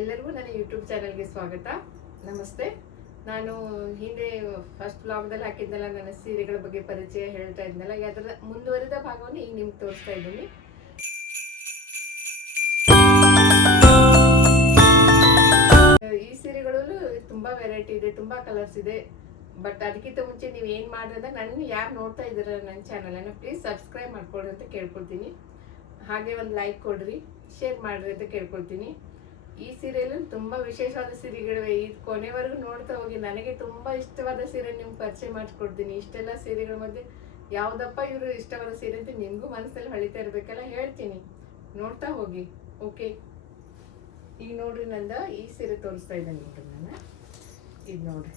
ಎಲ್ಲರಿಗೂ ನನ್ನ ಯೂಟ್ಯೂಬ್ ಚಾನಲ್ಗೆ ಸ್ವಾಗತ. ನಮಸ್ತೆ. ನಾನು ಹಿಂದೆ ಫಸ್ಟ್ ಬ್ಲಾಗ್ದಲ್ಲಿ ಹಾಕಿದ್ನಲ್ಲ, ನನ್ನ ಸೀರೆಗಳ ಬಗ್ಗೆ ಪರಿಚಯ ಹೇಳ್ತಾ ಇದ್ನಲ್ಲ, ಅದರ ಮುಂದುವರಿದ ಭಾಗವನ್ನು ಈಗ ನಿಮ್ಗೆ ತೋರಿಸ್ತಾ ಇದ್ದೀನಿ. ಈ ಸೀರೆಗಳಲ್ಲೂ ತುಂಬಾ ವೆರೈಟಿ ಇದೆ, ತುಂಬಾ ಕಲರ್ಸ್ ಇದೆ. ಬಟ್ ಅದಕ್ಕಿಂತ ಮುಂಚೆ ನೀವು ಏನು ಮಾಡಿದ್ರೆ, ನನ್ನ ಯಾರು ನೋಡ್ತಾ ಇದ್ದೀರ ನನ್ನ ಚಾನಲನ್ನು ಪ್ಲೀಸ್ ಸಬ್ಸ್ಕ್ರೈಬ್ ಮಾಡ್ಕೊಳ್ರಿ ಅಂತ ಕೇಳ್ಕೊಳ್ತೀನಿ. ಹಾಗೆ ಒಂದು ಲೈಕ್ ಕೊಡ್ರಿ, ಶೇರ್ ಮಾಡ್ರಿ ಅಂತ ಕೇಳ್ಕೊಳ್ತೀನಿ. ಈ ಸೀರೆಯಲ್ಲಿ ತುಂಬ ವಿಶೇಷವಾದ ಸೀರೆಗಳಿವೆ. ಇದು ಕೊನೆವರೆಗೂ ನೋಡ್ತಾ ಹೋಗಿ. ನನಗೆ ತುಂಬ ಇಷ್ಟವಾದ ಸೀರೆ ನಿಮ್ಗೆ ಪರಿಚಯ ಮಾಡಿಸ್ಕೊಡ್ತೀನಿ. ಇಷ್ಟೆಲ್ಲ ಸೀರೆಗಳ ಮಧ್ಯೆ ಯಾವುದಪ್ಪ ಇವರು ಇಷ್ಟವಾದ ಸೀರೆ ಅಂತ ನಿಮಗೂ ಮನಸ್ಸಲ್ಲಿ ಹೊಳಿತಾ ಇರಬೇಕಲ್ಲ, ಹೇಳ್ತೀನಿ, ನೋಡ್ತಾ ಹೋಗಿ. ಓಕೆ, ಈಗ ನೋಡ್ರಿ, ನಂದ ಈ ಸೀರೆ ತೋರಿಸ್ತಾ ಇದ್ದೇನೆ ನೋಡ್ರಿ. ನಾನು ಇದು ನೋಡ್ರಿ,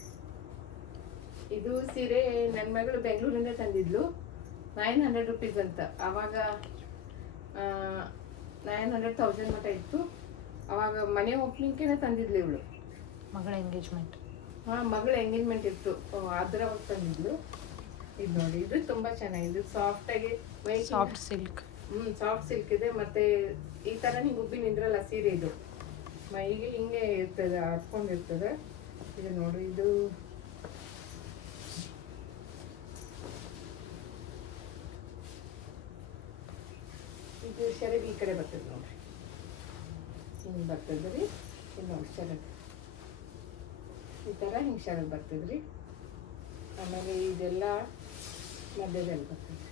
ಇದು ಸೀರೆ ನನ್ನ ಮಗಳು ಬೆಂಗಳೂರಿಂದ ತಂದಿದ್ಲು. 900 ರುಪೀಸ್ ಅಂತ. ಆವಾಗ 900,000 ಮಟ್ಟ ಇತ್ತು. ಅವಾಗ ಮನೆ ಓಪನಿಂಗ್ಗೆ ತಂದಿದ್ಲು ಇವಳು. ಮಗಳ ಎಂಗೇಜ್ಮೆಂಟ್. ಮಗಳ ಎಂಗೇಜ್ಮೆಂಟ್ ಇತ್ತು, ಅದ್ರ ತಂದಿದ್ಲು. ಇದು ನೋಡಿ, ಇದು ತುಂಬಾ ಚೆನ್ನಾಗಿದೆ. ಸಾಫ್ಟ್ ಆಗಿ ಸಾಫ್ಟ್ ಸಿಲ್ಕ್. ಸಾಫ್ಟ್ ಸಿಲ್ಕ್ ಇದೆ. ಮತ್ತೆ ಈ ತರ ಹಿಂಗೆ ಉಬ್ಬಿ ನಿಂದ್ರಲ್ಲ ಸೀರೆ, ಇದು ಮೈಗೆ ಹಿಂಗೆ ಇರ್ತದೆ, ಹತ್ಕೊಂಡಿರ್ತದೆ. ಇದು ನೋಡ್ರಿ, ಇದು ಶರಗ್ ಈ ಕಡೆ ಬರ್ತದೆ ನೋಡ್ರಿ, ಹಿಂಗೆ ಬರ್ತದ್ರಿ. ಇದು ನೋಡಿ ಶರಗ್ ಈ ಥರ ಹಿಂಗೆ ಶರಗ್ ಬರ್ತದ್ರಿ. ಆಮೇಲೆ ಇದೆಲ್ಲ ಮಧ್ಯದಲ್ಲಿ ಬರ್ತದೆ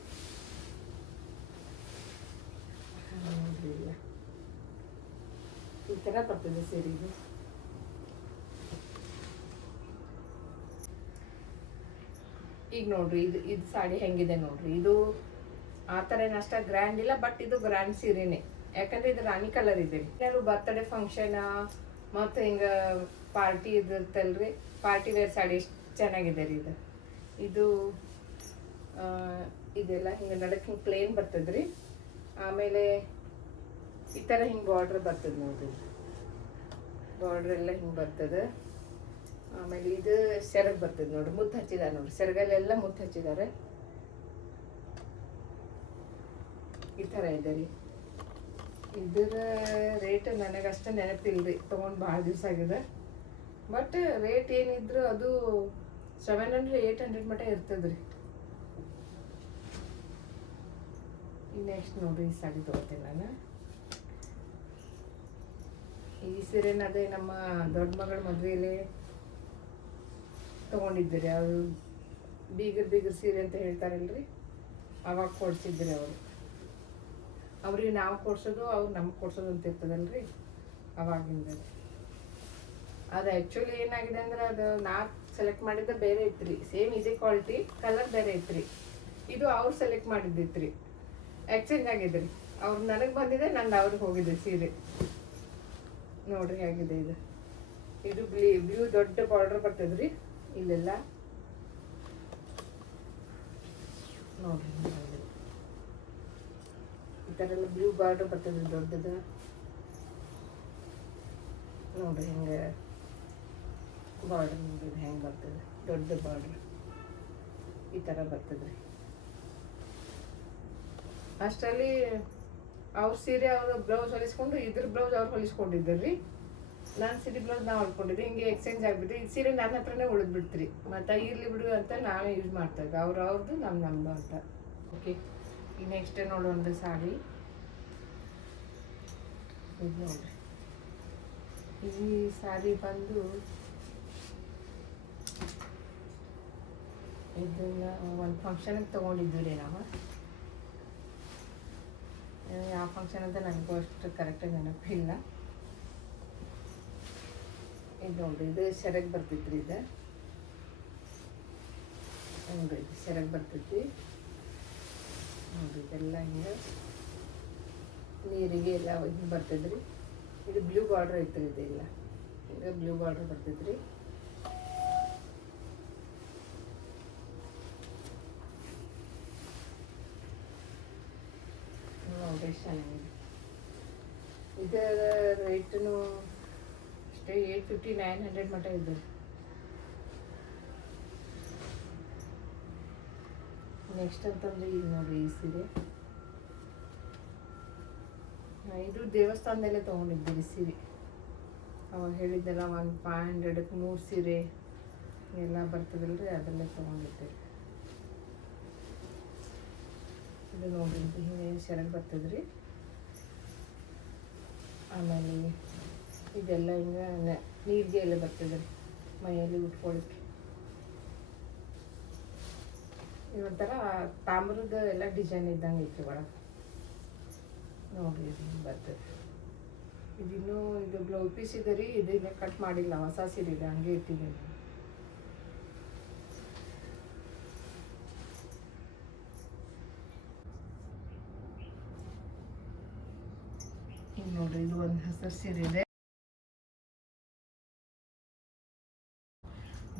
ನೋಡ್ರಿ. ಇಲ್ಲ ಈ ಥರ ಬರ್ತದೆ ಸೀರೆ. ಇದು ಈಗ ನೋಡ್ರಿ, ಇದು ಸಾಡಿ ಹೆಂಗಿದೆ ನೋಡ್ರಿ. ಇದು ಆ ಥರ ಏನು ಅಷ್ಟ ಗ್ರ್ಯಾಂಡ್ ಇಲ್ಲ, ಬಟ್ ಇದು ಗ್ರ್ಯಾಂಡ್ ಸೀರೆನೇ. ಯಾಕಂದ್ರೆ ಇದು ರಾಣಿ ಕಲರ್ ಇದೆ. ಏನಾದ್ರು ಬರ್ತ್ಡೇ ಫಂಕ್ಷನ್ ಮತ್ತು ಹಿಂಗೆ ಪಾರ್ಟಿ ಇದಿರ್ತಲ್ರಿ, ಪಾರ್ಟಿ ವೇರ್ ಸಾಡಿ ಎಷ್ಟು ಚೆನ್ನಾಗಿದೆ ರೀ ಇದು. ಇದು ಇದೆಲ್ಲ ಹಿಂಗೆ ನಡಕ್ಕೆ ಹಿಂಗೆ ಪ್ಲೇನ್ ಬರ್ತದ್ರಿ. ಆಮೇಲೆ ಈ ಥರ ಹಿಂಗೆ ಬಾರ್ಡ್ರ್ ಬರ್ತದೆ ನೋಡ್ರಿ, ಬಾರ್ಡ್ರ್ ಎಲ್ಲ ಹಿಂಗೆ ಬರ್ತದೆ. ಆಮೇಲೆ ಇದು ಸೆರಗ್ ಬರ್ತದೆ ನೋಡ್ರಿ, ಮುತ್ತು ಹಚ್ಚಿದ್ದಾರೆ ನೋಡ್ರಿ, ಸೆರಗಲ್ಲೆಲ್ಲ ಮುತ್ತು ಹಚ್ಚಿದ್ದಾರೆ. ಈ ಥರ ಇದೆ ರೀ. ಇದರ ರೇಟ್ ನನಗಷ್ಟು ನೆನಪಿಲ್ರಿ, ತೊಗೊಂಡು ಭಾಳ ದಿವಸ ಆಗಿದೆ. ಬಟ್ ರೇಟ್ ಏನಿದ್ರು ಅದು 700-800 ಮಟ್ಟ ಇರ್ತದೆ ರೀ. ನೆಕ್ಸ್ಟ್ ನೋಡ್ರಿ, ಈ ಸಾಡಿ ತೊಗೋತೀನಿ ನಾನು. ಈ ಸೀರೆನ ಅದೇ ನಮ್ಮ ದೊಡ್ಡ ಮಗಳ ಮದುವೆಯಲ್ಲಿ ತೊಗೊಂಡಿದ್ದೀರಿ. ಅದು ಬೀಗರ್ ಸೀರೆ ಅಂತ ಹೇಳ್ತಾರಲ್ರಿ, ಅವಾಗ ಕೊಡ್ಸಿದ್ರಿ ಅವರು. ಅವ್ರಿಗೆ ನಾವು ಕೊಡ್ಸೋದು, ಅವ್ರು ನಮ್ಗೆ ಕೊಡ್ಸೋದು ಅಂತ ಇರ್ತದಲ್ರಿ, ಅವಾಗಿಂದ. ಅದು ಆ್ಯಕ್ಚುಲಿ ಏನಾಗಿದೆ ಅಂದ್ರೆ, ಅದು ನಾ ಸೆಲೆಕ್ಟ್ ಮಾಡಿದ್ದ ಬೇರೆ ಇತ್ತು, ಸೇಮ್ ಇದೇ ಕ್ವಾಲಿಟಿ, ಕಲರ್ ಬೇರೆ ಇತ್ತು. ಇದು ಅವ್ರು ಸೆಲೆಕ್ಟ್ ಮಾಡಿದ್ದಿತ್ತು, ಎಕ್ಸ್ಚೇಂಜ್ ಆಗಿದ್ರಿ. ಅವ್ರು ನನಗೆ ಬಂದಿದೆ, ನಂದು ಅವ್ರಿಗೆ ಹೋಗಿದೆ ಸೀರೆ. ನೋಡ್ರಿ ಹೇಗಿದೆ ಇದು. ಇದು ಬ್ಲೂ ದೊಡ್ಡ ಬಾರ್ಡರ್ ಬರ್ತದ್ರಿ ಇಲ್ಲೆಲ್ಲ ನೋಡ್ರಿ. ಈ ಥರ ಎಲ್ಲ ಬ್ಲೂ ಬಾರ್ಡರ್ ಬರ್ತದೆ ದೊಡ್ಡದು ನೋಡ್ರಿ. ಹಿಂಗೆ ಬಾರ್ಡರ್ ನೋಡ್ರಿ ಹೆಂಗೆ ಬರ್ತದೆ, ದೊಡ್ಡ ಬಾರ್ಡರ್ ಈ ಥರ ಬರ್ತದ್ರಿ. ಅಷ್ಟರಲ್ಲಿ ಅವ್ರ ಸೀರೆ ಅವರು ಬ್ಲೌಸ್ ಹೊಲಿಸ್ಕೊಂಡು, ಇದ್ರ ಬ್ಲೌಸ್ ಅವ್ರು ಹೊಲಿಸ್ಕೊಂಡಿದ್ದರ್ರಿ. ನಾನು ಸೀರೆ ಬ್ಲೌಸ್ ನಾವು ಹೊಲ್ಕೊಂಡಿದ್ದೆ. ಹಿಂಗೆ ಎಕ್ಸ್ಚೇಂಜ್ ಆಗಿಬಿಟ್ಟು ಈ ಸೀರೆ ನನ್ನ ಹತ್ರನೇ ಉಳಿದ್ಬಿಡ್ತೀರಿ. ಮತ್ತು ಇರ್ಲಿ ಬಿಡು ಅಂತ ನಾವೇ ಯೂಸ್ ಮಾಡ್ತಾ ಇದ್ದೆ, ಅವ್ರದ್ದು ನಮ್ಮದು ಅಂತ. ಓಕೆ, ಈಗ ನೆಕ್ಸ್ಟ್ ನೋಡೋಣ ಸಾಡಿ. ಇದು ನೋಡ್ರಿ, ಈ ಸಾರಿ ಬಂದು ಇದನ್ನ ಒಂದು ಫಂಕ್ಷನ್ಗೆ ತೊಗೊಂಡಿದ್ವಿ ರೀ ನಾವು. ಯಾವ ಫಂಕ್ಷನ್ ಅಂತ ನನಗೂ ಅಷ್ಟು ಕರೆಕ್ಟಾಗಿ ನೆನಪಿಲ್ಲ. ಇದು ನೋಡ್ರಿ, ಇದು ಸೆರಗ್ ಬರ್ತೈತ್ರಿ. ಇದು ನೋಡ್ರಿ, ಇದು ಸೆರಗ್ ಬರ್ತೈತಿ ನೋಡ್ರಿ. ಇದೆಲ್ಲ ಹಿಂಗೆ ನೀರಿಗೆ ಎಲ್ಲ ಹಿಂಗೆ ಬರ್ತದ್ರಿ. ಇದು ಬ್ಲೂ ಬಾರ್ಡ್ರ್ ಐತ್ರಿ, ಇದೆಲ್ಲ ಹಿಂಗೆ ಬ್ಲೂ ಬಾರ್ಡ್ರ್ ಬರ್ತೈತ್ರಿ. ನೋಡ್ರಿ ಚೆನ್ನಾಗಿದೆ. ಇದರ ರೇಟನು ಅಷ್ಟೇ 850-900 ಮಟ್ಟ ಇದೆ. ನೆಕ್ಸ್ಟ್ ಅಂತಂದ್ರೆ ಈಗ ನೋಡ್ರಿ, ಈ ಸೀರೆ ಇದು ದೇವಸ್ಥಾನದಲ್ಲೇ ತೊಗೊಂಡಿದ್ದೀರಿ ಸೀರೆ. ಅವಾಗ ಹೇಳಿದ್ದೆಲ್ಲ 500ಕ್ಕೆ 3 ಸೀರೆ ಎಲ್ಲ ಬರ್ತದಲ್ರಿ ಅದನ್ನೇ ತೊಗೊಂಡಿದ್ದೆ. ಇದು ನೋಡ್ರಿ ಹಿಂಗೆ ಸೆರಗ್ ಬರ್ತದ್ರಿ. ಆಮೇಲೆ ಇದೆಲ್ಲ ಹಿಂಗೆ ನೀರಿಗೆ ಎಲ್ಲ ಬರ್ತದ್ರಿ ಮೈಯಲ್ಲಿ ಉಟ್ಕೊಳ್ಳಿಕ್ಕೆ. ಇದೊಂಥರ ತಾಮ್ರದ ಎಲ್ಲ ಡಿಸೈನ್ ಇದ್ದಂಗೆ ಐತಿ ಒಳಗೆ ನೋಡ್ರಿ. ಇದು ಹಿಂಗೆ ಬರ್ತದೆ. ಇದಿನ್ನೂ ಇದು ಬ್ಲೌಸ್ ಪೀಸ್ ಇದೆ ರೀ. ಇದನ್ನ ಕಟ್ ಮಾಡಿಲ್ಲ, ಹೊಸ ಸೀರೆ ಇದೆ, ಹಂಗೆ ಇಟ್ಟಿದ್ದೀನಿ. ಈಗ ನೋಡ್ರಿ ಇದು ಒಂದು ಹಸಿರು ಸೀರೆ ಇದೆ.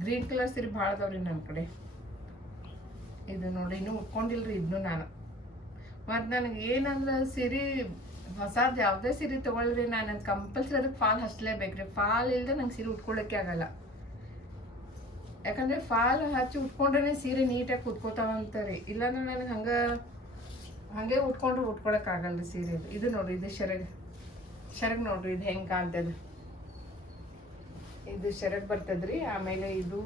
ಗ್ರೀನ್ ಕಲರ್ ಸೀರೆ ಭಾಳ ಅದಾವ್ರಿ ನನ್ನ ಕಡೆ. ಇದು ನೋಡಿ ಇನ್ನೂ ಉಟ್ಕೊಂಡಿಲ್ರಿ ಇದನ್ನು ನಾನು. ಮತ್ತು ನನಗೆ ಏನಂದ್ರೆ ಸೀರೆ ಹೊಸದು ಯಾವುದೇ ಸೀರೆ ತೊಗೊಳ್ರಿ ನಾನು ಕಂಪಲ್ಸರಿ ಅದಕ್ಕೆ ಫಾಲ್ ಹಚ್ಚಲೇಬೇಕ್ರಿ. ಫಾಲ್ ಇಲ್ಲದೆ ನಂಗೆ ಸೀರೆ ಉಟ್ಕೊಳ್ಳೋಕ್ಕೆ ಆಗಲ್ಲ. ಯಾಕಂದರೆ ಫಾಲ್ ಹಚ್ಚಿ ಉಟ್ಕೊಂಡ್ರೆ ಸೀರೆ ನೀಟಾಗಿ ಕೂತ್ಕೋತಾವಂತಾರೆ. ಇಲ್ಲಾಂದ್ರೆ ನನಗೆ ಹಾಗೆ ಉಟ್ಕೊಂಡ್ರೆ ಉಟ್ಕೊಳಕ್ಕಾಗಲ್ಲ ಸೀರೆ. ಇದು ನೋಡ್ರಿ ಇದು ಶರಗ್ ನೋಡ್ರಿ ಇದು ಹೆಂಗೆ ಕಾಣ್ತದ. ಇದು ಶರಗ್ ಬರ್ತದ್ರಿ. ಆಮೇಲೆ ಇದು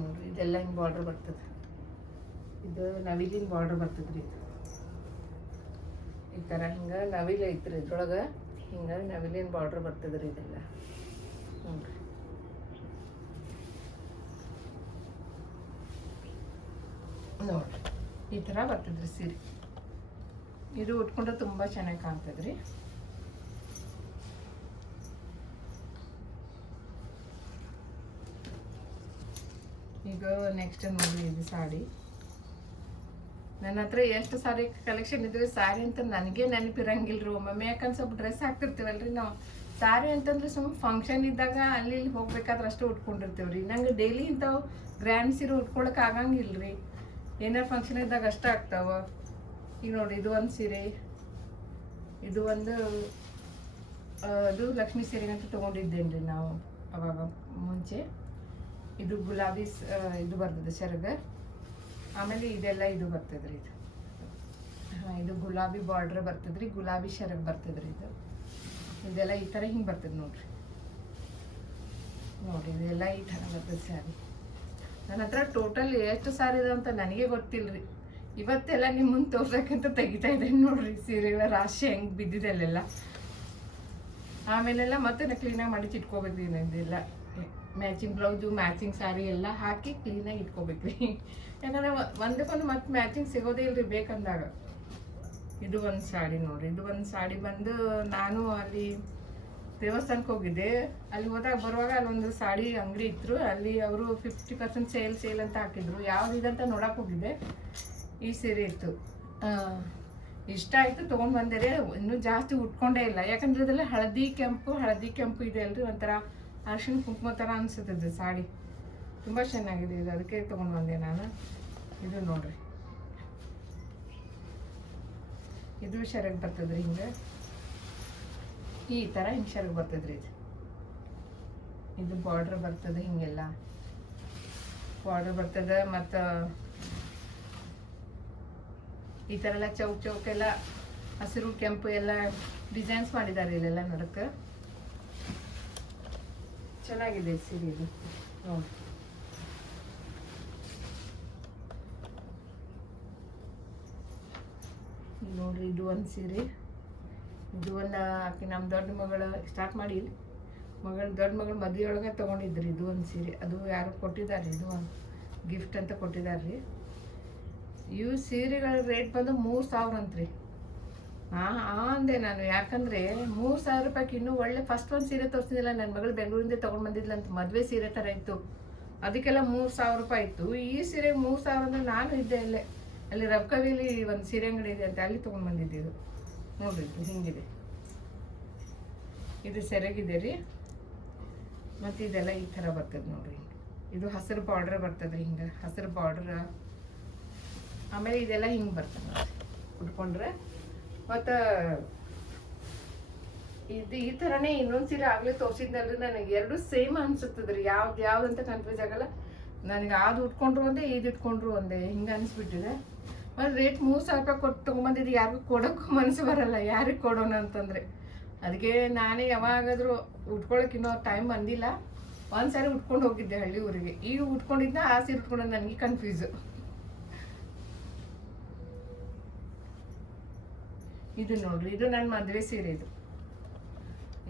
ನೋಡ್ರಿ ಇದೆಲ್ಲ ಹಿಂಗೆ ಬಾರ್ಡರ್ ಬರ್ತದೆ. ಇದು ನವಿಲಿನ ಬಾರ್ಡರ್ ಬರ್ತದ್ರಿ. ಇದು ಈ ಥರ ಹಿಂಗೆ ನವಿಲು ಐತ್ರಿ. ಇದ್ರೊಳಗೆ ಹಿಂಗೆ ನವಿಲಿನ ಬಾರ್ಡರ್ ಬರ್ತದ್ರಿ. ಇದೆಲ್ಲ ನೋಡ್ರಿ. ನೋಡ್ರಿ ಈ ಥರ ಬರ್ತದ್ರಿ ಸೀರೆ. ಇದು ಉಟ್ಕೊಂಡ್ರೆ ತುಂಬ ಚೆನ್ನಾಗಿ ಕಾಣ್ತದ್ರಿ. ಈಗ ನೆಕ್ಸ್ಟ್ ನೋಡ್ರಿ ಇದು ಸಾಡಿ. ನನ್ನ ಹತ್ರ ಎಷ್ಟು ಸಾರಿ ಕಲೆಕ್ಷನ್ ಇದ್ರಿ. ಸಾರಿ ಅಂತ ನನಗೆ ನೆನಪಿರಂಗಿಲ್ರಿ ಒಮ್ಮೊಮ್ಮೆ. ಯಾಕಂದ್ರೆ ಸ್ವಲ್ಪ ಡ್ರೆಸ್ ಹಾಕ್ತಿರ್ತೀವಲ್ರಿ ನಾವು. ಸಾರಿ ಅಂತಂದ್ರೆ ಸುಮ್ಮನೆ ಫಂಕ್ಷನ್ ಇದ್ದಾಗ ಅಲ್ಲಿ ಇಲ್ಲಿ ಹೋಗ್ಬೇಕಾದ್ರೆ ಅಷ್ಟು ಉಟ್ಕೊಂಡಿರ್ತೀವ್ರಿ. ನಂಗೆ ಡೈಲಿ ಇಂಥವು ಗ್ರ್ಯಾಂಡ್ ಸೀರೆ ಉಟ್ಕೊಳಕ್ಕೆ ಆಗಂಗಿಲ್ರಿ. ಏನಾರು ಫಂಕ್ಷನ್ ಇದ್ದಾಗ ಅಷ್ಟೇ ಆಗ್ತಾವ. ಈಗ ನೋಡಿ ಇದು ಒಂದು ಸೀರೆ. ಇದು ಒಂದು ಅದು ಲಕ್ಷ್ಮೀ ಸೀರೆ ಅಂತ ತೊಗೊಂಡಿದ್ದೇನ್ರಿ ನಾವು ಅವಾಗ ಮುಂಚೆ. ಇದು ಗುಲಾಬಿ ಇದು ಬರ್ತದೆ ಸೆರಗ. ಆಮೇಲೆ ಇದೆಲ್ಲ ಇದು ಬರ್ತದ್ರಿ. ಇದು ಇದು ಗುಲಾಬಿ ಬಾರ್ಡ್ರ್ ಬರ್ತದ್ರಿ. ಗುಲಾಬಿ ಸೆರಗ್ ಬರ್ತದ್ರಿ. ಇದೆಲ್ಲ ಈ ಥರ ಹಿಂಗೆ ಬರ್ತದೆ ನೋಡ್ರಿ. ಇದೆಲ್ಲ ಈ ಥರ ಬರ್ತದೆ ಸ್ಯಾರಿ. ನನ್ನ ಹತ್ರ ಟೋಟಲ್ ಎಷ್ಟು ಸಾರಿ ಇದೆ ಅಂತ ನನಗೆ ಗೊತ್ತಿಲ್ಲರಿ. ಇವತ್ತೆಲ್ಲ ನಿಮ್ಮ ಮುಂದೆ ತೋರ್ಸಕ್ಕಂತ ತೆಗಿತಾ ಇದ್ದೇನೆ ನೋಡ್ರಿ. ಸೀರೆಗಳ ರಾಶಿ ಹೆಂಗೆ ಬಿದ್ದಿದೆ ಅಲ್ಲೆಲ್ಲ. ಆಮೇಲೆಲ್ಲ ಮತ್ತೆ ನಾ ಕ್ಲೀನಾಗಿ ಮಾಡಿ ಇಟ್ಕೋಬೇಕು. ಇದೆಲ್ಲ ಮ್ಯಾಚಿಂಗ್ ಬ್ಲೌಸು ಮ್ಯಾಚಿಂಗ್ ಸಾರಿ ಎಲ್ಲ ಹಾಕಿ ಕ್ಲೀನಾಗಿ ಇಟ್ಕೋಬೇಕ್ರಿ. ಯಾಕಂದ್ರೆ ಒಂದಕ್ಕೊಂದು ಮತ್ತೆ ಮ್ಯಾಚಿಂಗ್ ಸಿಗೋದೇ ಇಲ್ರಿ ಬೇಕಂದಾಗ. ಇದು ಒಂದು ಸಾಡಿ ನೋಡ್ರಿ. ಇದು ಒಂದು ಸಾಡಿ ಬಂದು ನಾನು ಅಲ್ಲಿ ದೇವಸ್ಥಾನಕ್ಕೆ ಹೋಗಿದ್ದೆ. ಅಲ್ಲಿ ಹೋದಾಗ ಬರುವಾಗ ಅಲ್ಲೊಂದು ಸಾಡಿ ಅಂಗಡಿ ಇತ್ತು. ಅಲ್ಲಿ ಅವರು 50% ಸೇಲ್ ಅಂತ ಹಾಕಿದ್ರು. ಯಾವ್ದು ಇದಂತ ನೋಡಕ್ಕೆ ಹೋಗಿದ್ದೆ. ಈ ಸೀರೆ ಇತ್ತು, ಇಷ್ಟ ಆಯಿತು, ತೊಗೊಂಡು ಬಂದರೆ. ಇನ್ನೂ ಜಾಸ್ತಿ ಉಟ್ಕೊಂಡೇ ಇಲ್ಲ. ಯಾಕಂದ್ರೆ ಇದೆಲ್ಲ ಹಳದಿ ಕೆಂಪು ಇದೆ ಅಲ್ರಿ. ಒಂಥರ ಅರಿಶಿನ ಕುಂಕುಮ ಥರ ಅನಿಸುತ್ತದೆ ಸಾಡಿ. ತುಂಬ ಚೆನ್ನಾಗಿದೆ ಇದು. ಅದಕ್ಕೆ ತೊಗೊಂಡು ಬಂದೆ ನಾನು. ಇದು ನೋಡ್ರಿ ಇದು ಶರಗ್ ಬರ್ತದ್ರಿ. ಹಿಂಗೆ ಈ ಥರ ಹಿಂಗೆ ಶರಗ್ ಬರ್ತದ್ರಿ. ಇದು ಬಾರ್ಡ್ರ್ ಬರ್ತದೆ. ಹಿಂಗೆಲ್ಲ ಬಾರ್ಡ್ರ್ ಬರ್ತದೆ. ಮತ್ತು ಈ ಥರ ಎಲ್ಲ ಚೌಕ್ ಎಲ್ಲ ಹಸಿರು ಕೆಂಪು ಎಲ್ಲ ಡಿಸೈನ್ಸ್ ಮಾಡಿದ್ದಾರೆ ಇಲ್ಲೆಲ್ಲ ನೋಡಕ್ಕೆ. ಚೆನ್ನಾಗಿದೆ ಸೀರೆ ಇದು ನೋಡಿ. ನೋಡ್ರಿ ಇದು ಒಂದು ಸೀರೆ. ಇದು ಒಂದು ಆಕೆ ನಮ್ಮ ದೊಡ್ಡ ಮಗಳು ಸ್ಟಾರ್ಟ್ ಮಾಡಿ ದೊಡ್ಡ ಮಗಳು ಮದುವೆಯೊಳಗೆ ತೊಗೊಂಡಿದ್ರಿ. ಇದು ಒಂದು ಸೀರೆ. ಅದು ಯಾರು ಕೊಟ್ಟಿದ್ದಾರೆ. ಇದು ಒಂದು ಗಿಫ್ಟ್ ಅಂತ ಕೊಟ್ಟಿದ್ದಾರೆ. ಇವು ಸೀರೆಗಳ ರೇಟ್ ಬಂದು 3000 ಅಂತ್ರಿ. ಅಂದೆ ನಾನು. ಯಾಕಂದರೆ 3000 ರೂಪಾಯಿಗೆ ಇನ್ನೂ ಒಳ್ಳೆ ಫಸ್ಟ್ ಒಂದು ಸೀರೆ ತೋರಿಸಿದಿಲ್ಲ. ನನ್ನ ಮಗಳು ಬೆಂಗಳೂರಿಂದ ತೊಗೊಂಡು ಬಂದಿದ್ಲಂತ. ಮದುವೆ ಸೀರೆ ಥರ ಇತ್ತು. ಅದಕ್ಕೆಲ್ಲ 3000 ರೂಪಾಯಿ ಇತ್ತು. ಈ ಸೀರೆ 3000 ಅಂದರೆ ನಾನು ಇದ್ದೆ ಅಲ್ಲೇ. ಅಲ್ಲಿ ರಬ್ಕವಿಲಿ ಒಂದು ಸೀರೆ ಅಂಗಡಿ ಇದೆ ಅಂತ, ಅಲ್ಲಿ ತೊಗೊಂಡು ಬಂದಿದ್ದೆ. ಇದು ನೋಡ್ರಿ ಇದು ಹಿಂಗಿದೆ. ಇದು ಸೆರಗಿದೆ ರೀ. ಮತ್ತು ಇದೆಲ್ಲ ಈ ಥರ ಬರ್ತದೆ ನೋಡ್ರಿ. ಇದು ಹಸಿರು ಬಾರ್ಡ್ರ್ ಬರ್ತದೆ. ಹಿಂಗೆ ಹಸಿರು ಬಾರ್ಡ್ರ್. ಆಮೇಲೆ ಇದೆಲ್ಲ ಹಿಂಗೆ ಬರ್ತದೆ ನೋಡ್ರಿ ಉಟ್ಕೊಂಡ್ರೆ. ಮತ್ತು ಇದು ಈ ಥರನೇ ಇನ್ನೊಂದು ಸೀರೆ ಆಗಲೇ ತೋರಿಸಿದ್ನಲ್ರಿ. ನನಗೆ ಎರಡು ಸೇಮ್ ಅನ್ಸುತ್ತದ್ರಿ. ಯಾವ್ದಂತ ಕನ್ಫ್ಯೂಸ್ ಆಗಲ್ಲ ನನಗೆ. ಅದು ಉಟ್ಕೊಂಡ್ರು ಒಂದೇ, ಇದು ಇಟ್ಕೊಂಡ್ರು ಒಂದೇ ಹಿಂಗೆ ಅನಿಸ್ಬಿಟ್ಟಿದೆ. ಒಂದು ರೇಟ್ 3,000 ರೂಪಾಯಿ ಕೊಟ್ಟು ತೊಗೊಂಬಂದಿದ್ದು ಯಾರಿಗೂ ಕೊಡೋಕ್ಕೂ ಮನಸ್ಸು ಬರಲ್ಲ, ಯಾರಿಗೆ ಕೊಡೋಣ ಅಂತಂದರೆ. ಅದಕ್ಕೆ ನಾನೇ ಯಾವಾಗಾದರೂ ಉಟ್ಕೊಳ್ಳೋಕೆ ಇನ್ನೂ ಟೈಮ್ ಬಂದಿಲ್ಲ. ಒಂದು ಸಾರಿ ಉಟ್ಕೊಂಡು ಹೋಗಿದ್ದೆ ಹಳ್ಳಿ ಊರಿಗೆ, ಈಗ ಉಟ್ಕೊಂಡಿದ್ದ ಆ ಸೀರೆ ಉಟ್ಕೊಂಡು ನನಗೆ ಕನ್ಫ್ಯೂಸು. ಇದು ನೋಡ್ರಿ, ಇದು ನನ್ನ ಮದುವೆ ಸೀರೆ. ಇದು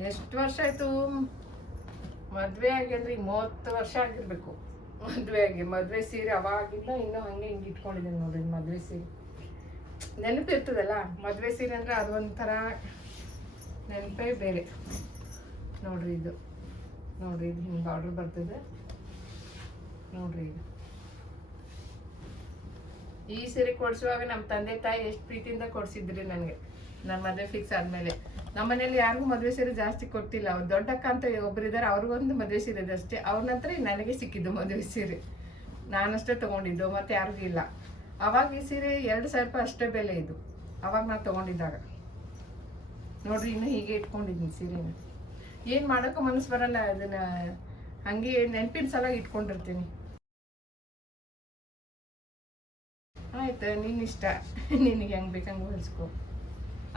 ಎಷ್ಟು ವರ್ಷ ಆಯಿತು ಮದುವೆ ಆಗಿ, ಅಂದರೆ ಈಗ 30 ವರ್ಷ ಆಗಿರಬೇಕು ಮದುವೆ ಆಗಿ. ಮದುವೆ ಸೀರೆ ಅವಾಗಿಂದ ಇನ್ನೂ ಹಾಗೆ ಹಿಂಗೆ ಇಟ್ಕೊಂಡಿದ್ದೀನಿ ನೋಡ್ರಿ. ಮದುವೆ ಸೀರೆ ನೆನಪಿರ್ತದಲ್ಲ, ಮದುವೆ ಸೀರೆ ಅಂದರೆ ಅದು ಒಂಥರ ನೆನಪೇ ಬೇರೆ. ನೋಡ್ರಿ ಇದು, ನೋಡ್ರಿ ಇದು ಹಿಂಗೆ ಬಾರ್ಡ್ರ್ ಬರ್ತದೆ ನೋಡ್ರಿ. ಇದು ಈ ಸೀರೆ ಕೊಡಿಸುವಾಗ ನಮ್ಮ ತಂದೆ ತಾಯಿ ಎಷ್ಟು ಪ್ರೀತಿಯಿಂದ ಕೊಡಿಸಿದ್ರಿ ನನಗೆ. ನನ್ನ ಮದುವೆ ಫಿಕ್ಸ್ ಆದಮೇಲೆ ನಮ್ಮ ಮನೇಲಿ ಯಾರಿಗೂ ಮದುವೆ ಸೀರೆ ಜಾಸ್ತಿ ಕೊಟ್ಟಿಲ್ಲ. ಅವ್ರು ದೊಡ್ಡಕ್ಕ ಅಂತ ಒಬ್ರು ಇದ್ದಾರೆ, ಅವ್ರಿಗೊಂದು ಮದುವೆ ಸೀರೆ ಇದೆ ಅಷ್ಟೇ. ಅವ್ರ ನಂತರ ನನಗೆ ಸಿಕ್ಕಿದ್ದು ಮದುವೆ ಸೀರೆ, ನಾನಷ್ಟೇ ತೊಗೊಂಡಿದ್ದು, ಮತ್ತು ಯಾರಿಗೂ ಇಲ್ಲ. ಅವಾಗ ಈ ಸೀರೆ 2,000 ರೂಪಾಯಿ ಅಷ್ಟೇ ಬೆಲೆ ಇದು, ಅವಾಗ ನಾನು ತೊಗೊಂಡಿದ್ದಾಗ. ನೋಡ್ರಿ ಇನ್ನೂ ಹೀಗೆ ಇಟ್ಕೊಂಡಿದ್ದೀನಿ ಸೀರೆನ. ಏನು ಮಾಡೋಕ್ಕೂ ಮನಸ್ಸು ಬರಲ್ಲ, ಅದನ್ನು ಹಾಗೆ ನೆನಪಿನ ಸಲ ಇಟ್ಕೊಂಡಿರ್ತೀನಿ. ಆಯ್ತು, ನಿನ್ನಿಷ್ಟ, ನಿನಗೆ ಹೆಂಗೆ ಬೇಕಂಗೆ ಹೊಲಿಸ್ಕೊ.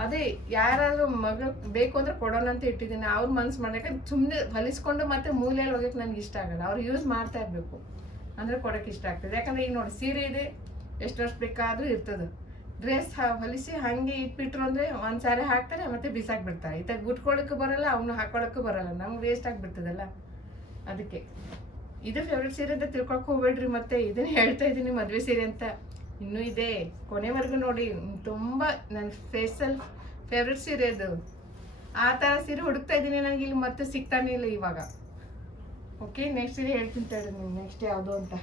ಅದೇ ಯಾರಾದರೂ ಮಗಳು ಬೇಕು ಅಂದ್ರೆ ಕೊಡೋಣ ಅಂತ ಇಟ್ಟಿದ್ದೀನಿ. ಅವ್ರ ಮನ್ಸು ಮಾಡೋಕೆ ಸುಮ್ಮನೆ ಹೊಲಿಸ್ಕೊಂಡು ಮತ್ತೆ ಮೂಲೆಯಲ್ಲಿ ಹೋಗೋಕೆ ನನಗೆ ಇಷ್ಟ ಆಗಲ್ಲ. ಅವ್ರು ಯೂಸ್ ಮಾಡ್ತಾ ಇರಬೇಕು ಅಂದರೆ ಕೊಡೋಕೆ ಇಷ್ಟ ಆಗ್ತದೆ. ಯಾಕಂದರೆ ಈಗ ನೋಡಿ, ಸೀರೆ ಇದೆ, ಎಷ್ಟು ವರ್ಷ ಬೇಕಾದರೂ ಇರ್ತದೆ. ಡ್ರೆಸ್ ಹೊಲಿಸಿ ಹಾಗೆ ಇಟ್ಬಿಟ್ರು ಅಂದರೆ ಒಂದು ಸಾರಿ ಹಾಕ್ತಾರೆ ಮತ್ತೆ ಬಿಸಾಕ್ಬಿಡ್ತಾರೆ. ಈ ಥರ ಗುಟ್ಕೊಳ್ಳೋಕ್ಕೂ ಬರಲ್ಲ, ಅವನು ಹಾಕೊಳ್ಳೋಕ್ಕೂ ಬರಲ್ಲ, ನಮ್ಗೆ ವೇಸ್ಟ್ ಆಗಿಬಿಡ್ತದಲ್ಲ. ಅದಕ್ಕೆ ಇದು ಫೇವ್ರೆಟ್ ಸೀರೆ ಅಂತ ತಿಳ್ಕೊಳಕ್ಕೆ ಹೋಗ್ಬೇಡ್ರಿ. ಮತ್ತೆ ಇದನ್ನು ಹೇಳ್ತಾ ಇದ್ದೀನಿ ಮದುವೆ ಸೀರೆ ಅಂತ. ಇನ್ನೂ ಇದೆ, ಕೊನೆವರೆಗೂ ನೋಡಿ. ತುಂಬ ನನ್ನ ಫೇಸಲ್ಲಿ ಫೇವ್ರೆಟ್ ಸೀರೆ ಅದು. ಆ ಥರ ಸೀರೆ ಹುಡುಕ್ತಾ ಇದ್ದೀನಿ, ನನಗೆ ಇಲ್ಲಿ ಮತ್ತೆ ಸಿಗ್ತಾನೆ ಇಲ್ಲ ಇವಾಗ. ಓಕೆ, ನೆಕ್ಸ್ಟ್ ಸೀರೆ ಹೇಳ್ತೀನಿ ತಡಿ ನೀವು, ನೆಕ್ಸ್ಟ್ ಯಾವುದು ಅಂತ.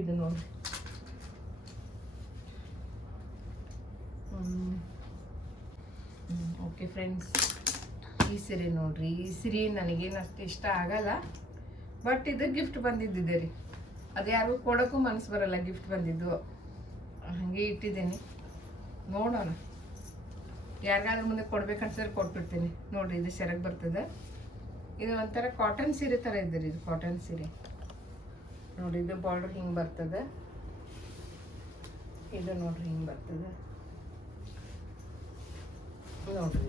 ಇದು ನೋಡಿ, ಓಕೆ ಫ್ರೆಂಡ್ಸ್, ಈ ಸೀರೆ ನೋಡ್ರಿ. ಈ ಸೀರೆ ನನಗೇನು ಅಷ್ಟು ಇಷ್ಟ ಆಗಲ್ಲ, ಬಟ್ ಇದು ಗಿಫ್ಟ್ ಬಂದಿದ್ದಿದೆ ರೀ. ಅದು ಯಾರಿಗೂ ಕೊಡೋಕ್ಕೂ ಮನಸ್ಸು ಬರಲ್ಲ, ಗಿಫ್ಟ್ ಬಂದಿದ್ದು. ಹಾಗೆ ಇಟ್ಟಿದ್ದೀನಿ, ನೋಡೋಣ. ಯಾರಿಗಾದ್ರೂ ಮುಂದೆ ಕೊಡ್ಬೇಕನ್ಸಿದ್ರೆ ಕೊಟ್ಬಿಡ್ತೀನಿ. ನೋಡಿರಿ, ಇದು ಸೆರಗ್ ಬರ್ತದೆ. ಇದು ಒಂಥರ ಕಾಟನ್ ಸೀರೆ ಥರ ಇದೆ ರೀ. ಇದು ಕಾಟನ್ ಸೀರೆ ನೋಡಿ. ಇದು ಬಾರ್ಡ್ರ್ ಹಿಂಗೆ ಬರ್ತದೆ. ಇದು ನೋಡ್ರಿ ಹಿಂಗೆ ಬರ್ತದೆ ನೋಡ್ರಿ.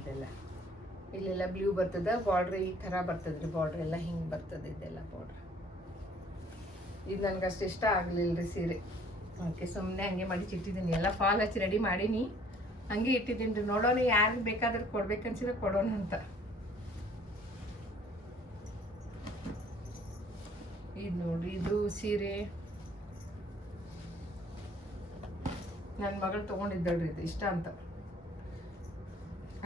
ಇಲ್ಲೆಲ್ಲ ಬ್ಲೂ ಬರ್ತದೆ. ಬಾರ್ಡ್ರ್ ಈ ಥರ ಬರ್ತದೆ ರೀ. ಬಾರ್ಡ್ರ್ ಎಲ್ಲ ಹಿಂಗೆ ಬರ್ತದೆ. ಇದೆಲ್ಲ ಬಾರ್ಡ್ರ್. ಇದು ನನಗೆ ಅಷ್ಟು ಇಷ್ಟ ಆಗಲಿಲ್ಲ ರೀ ಸೀರೆ. ಅದಕ್ಕೆ ಸುಮ್ಮನೆ ಹಂಗೆ ಮಡಿಚಿಟ್ಟಿದ್ದೀನಿ. ಎಲ್ಲ ಫಾಲ್ ಹಚ್ಚಿ ರೆಡಿ ಮಾಡೀನಿ, ಹಂಗೆ ಇಟ್ಟಿದ್ದೀನಿ ರೀ. ನೋಡೋಣ, ಯಾರಿಗೆ ಬೇಕಾದ್ರೆ ಕೊಡ್ಬೇಕನ್ಸಿದ್ರೆ ಕೊಡೋಣ ಅಂತ. ಇದು ನೋಡ್ರಿ, ಇದು ಸೀರೆ ನನ್ನ ಮಗಳು ತೊಗೊಂಡಿದ್ದಾಳ್ರಿ. ಇದು ಇಷ್ಟ ಅಂತ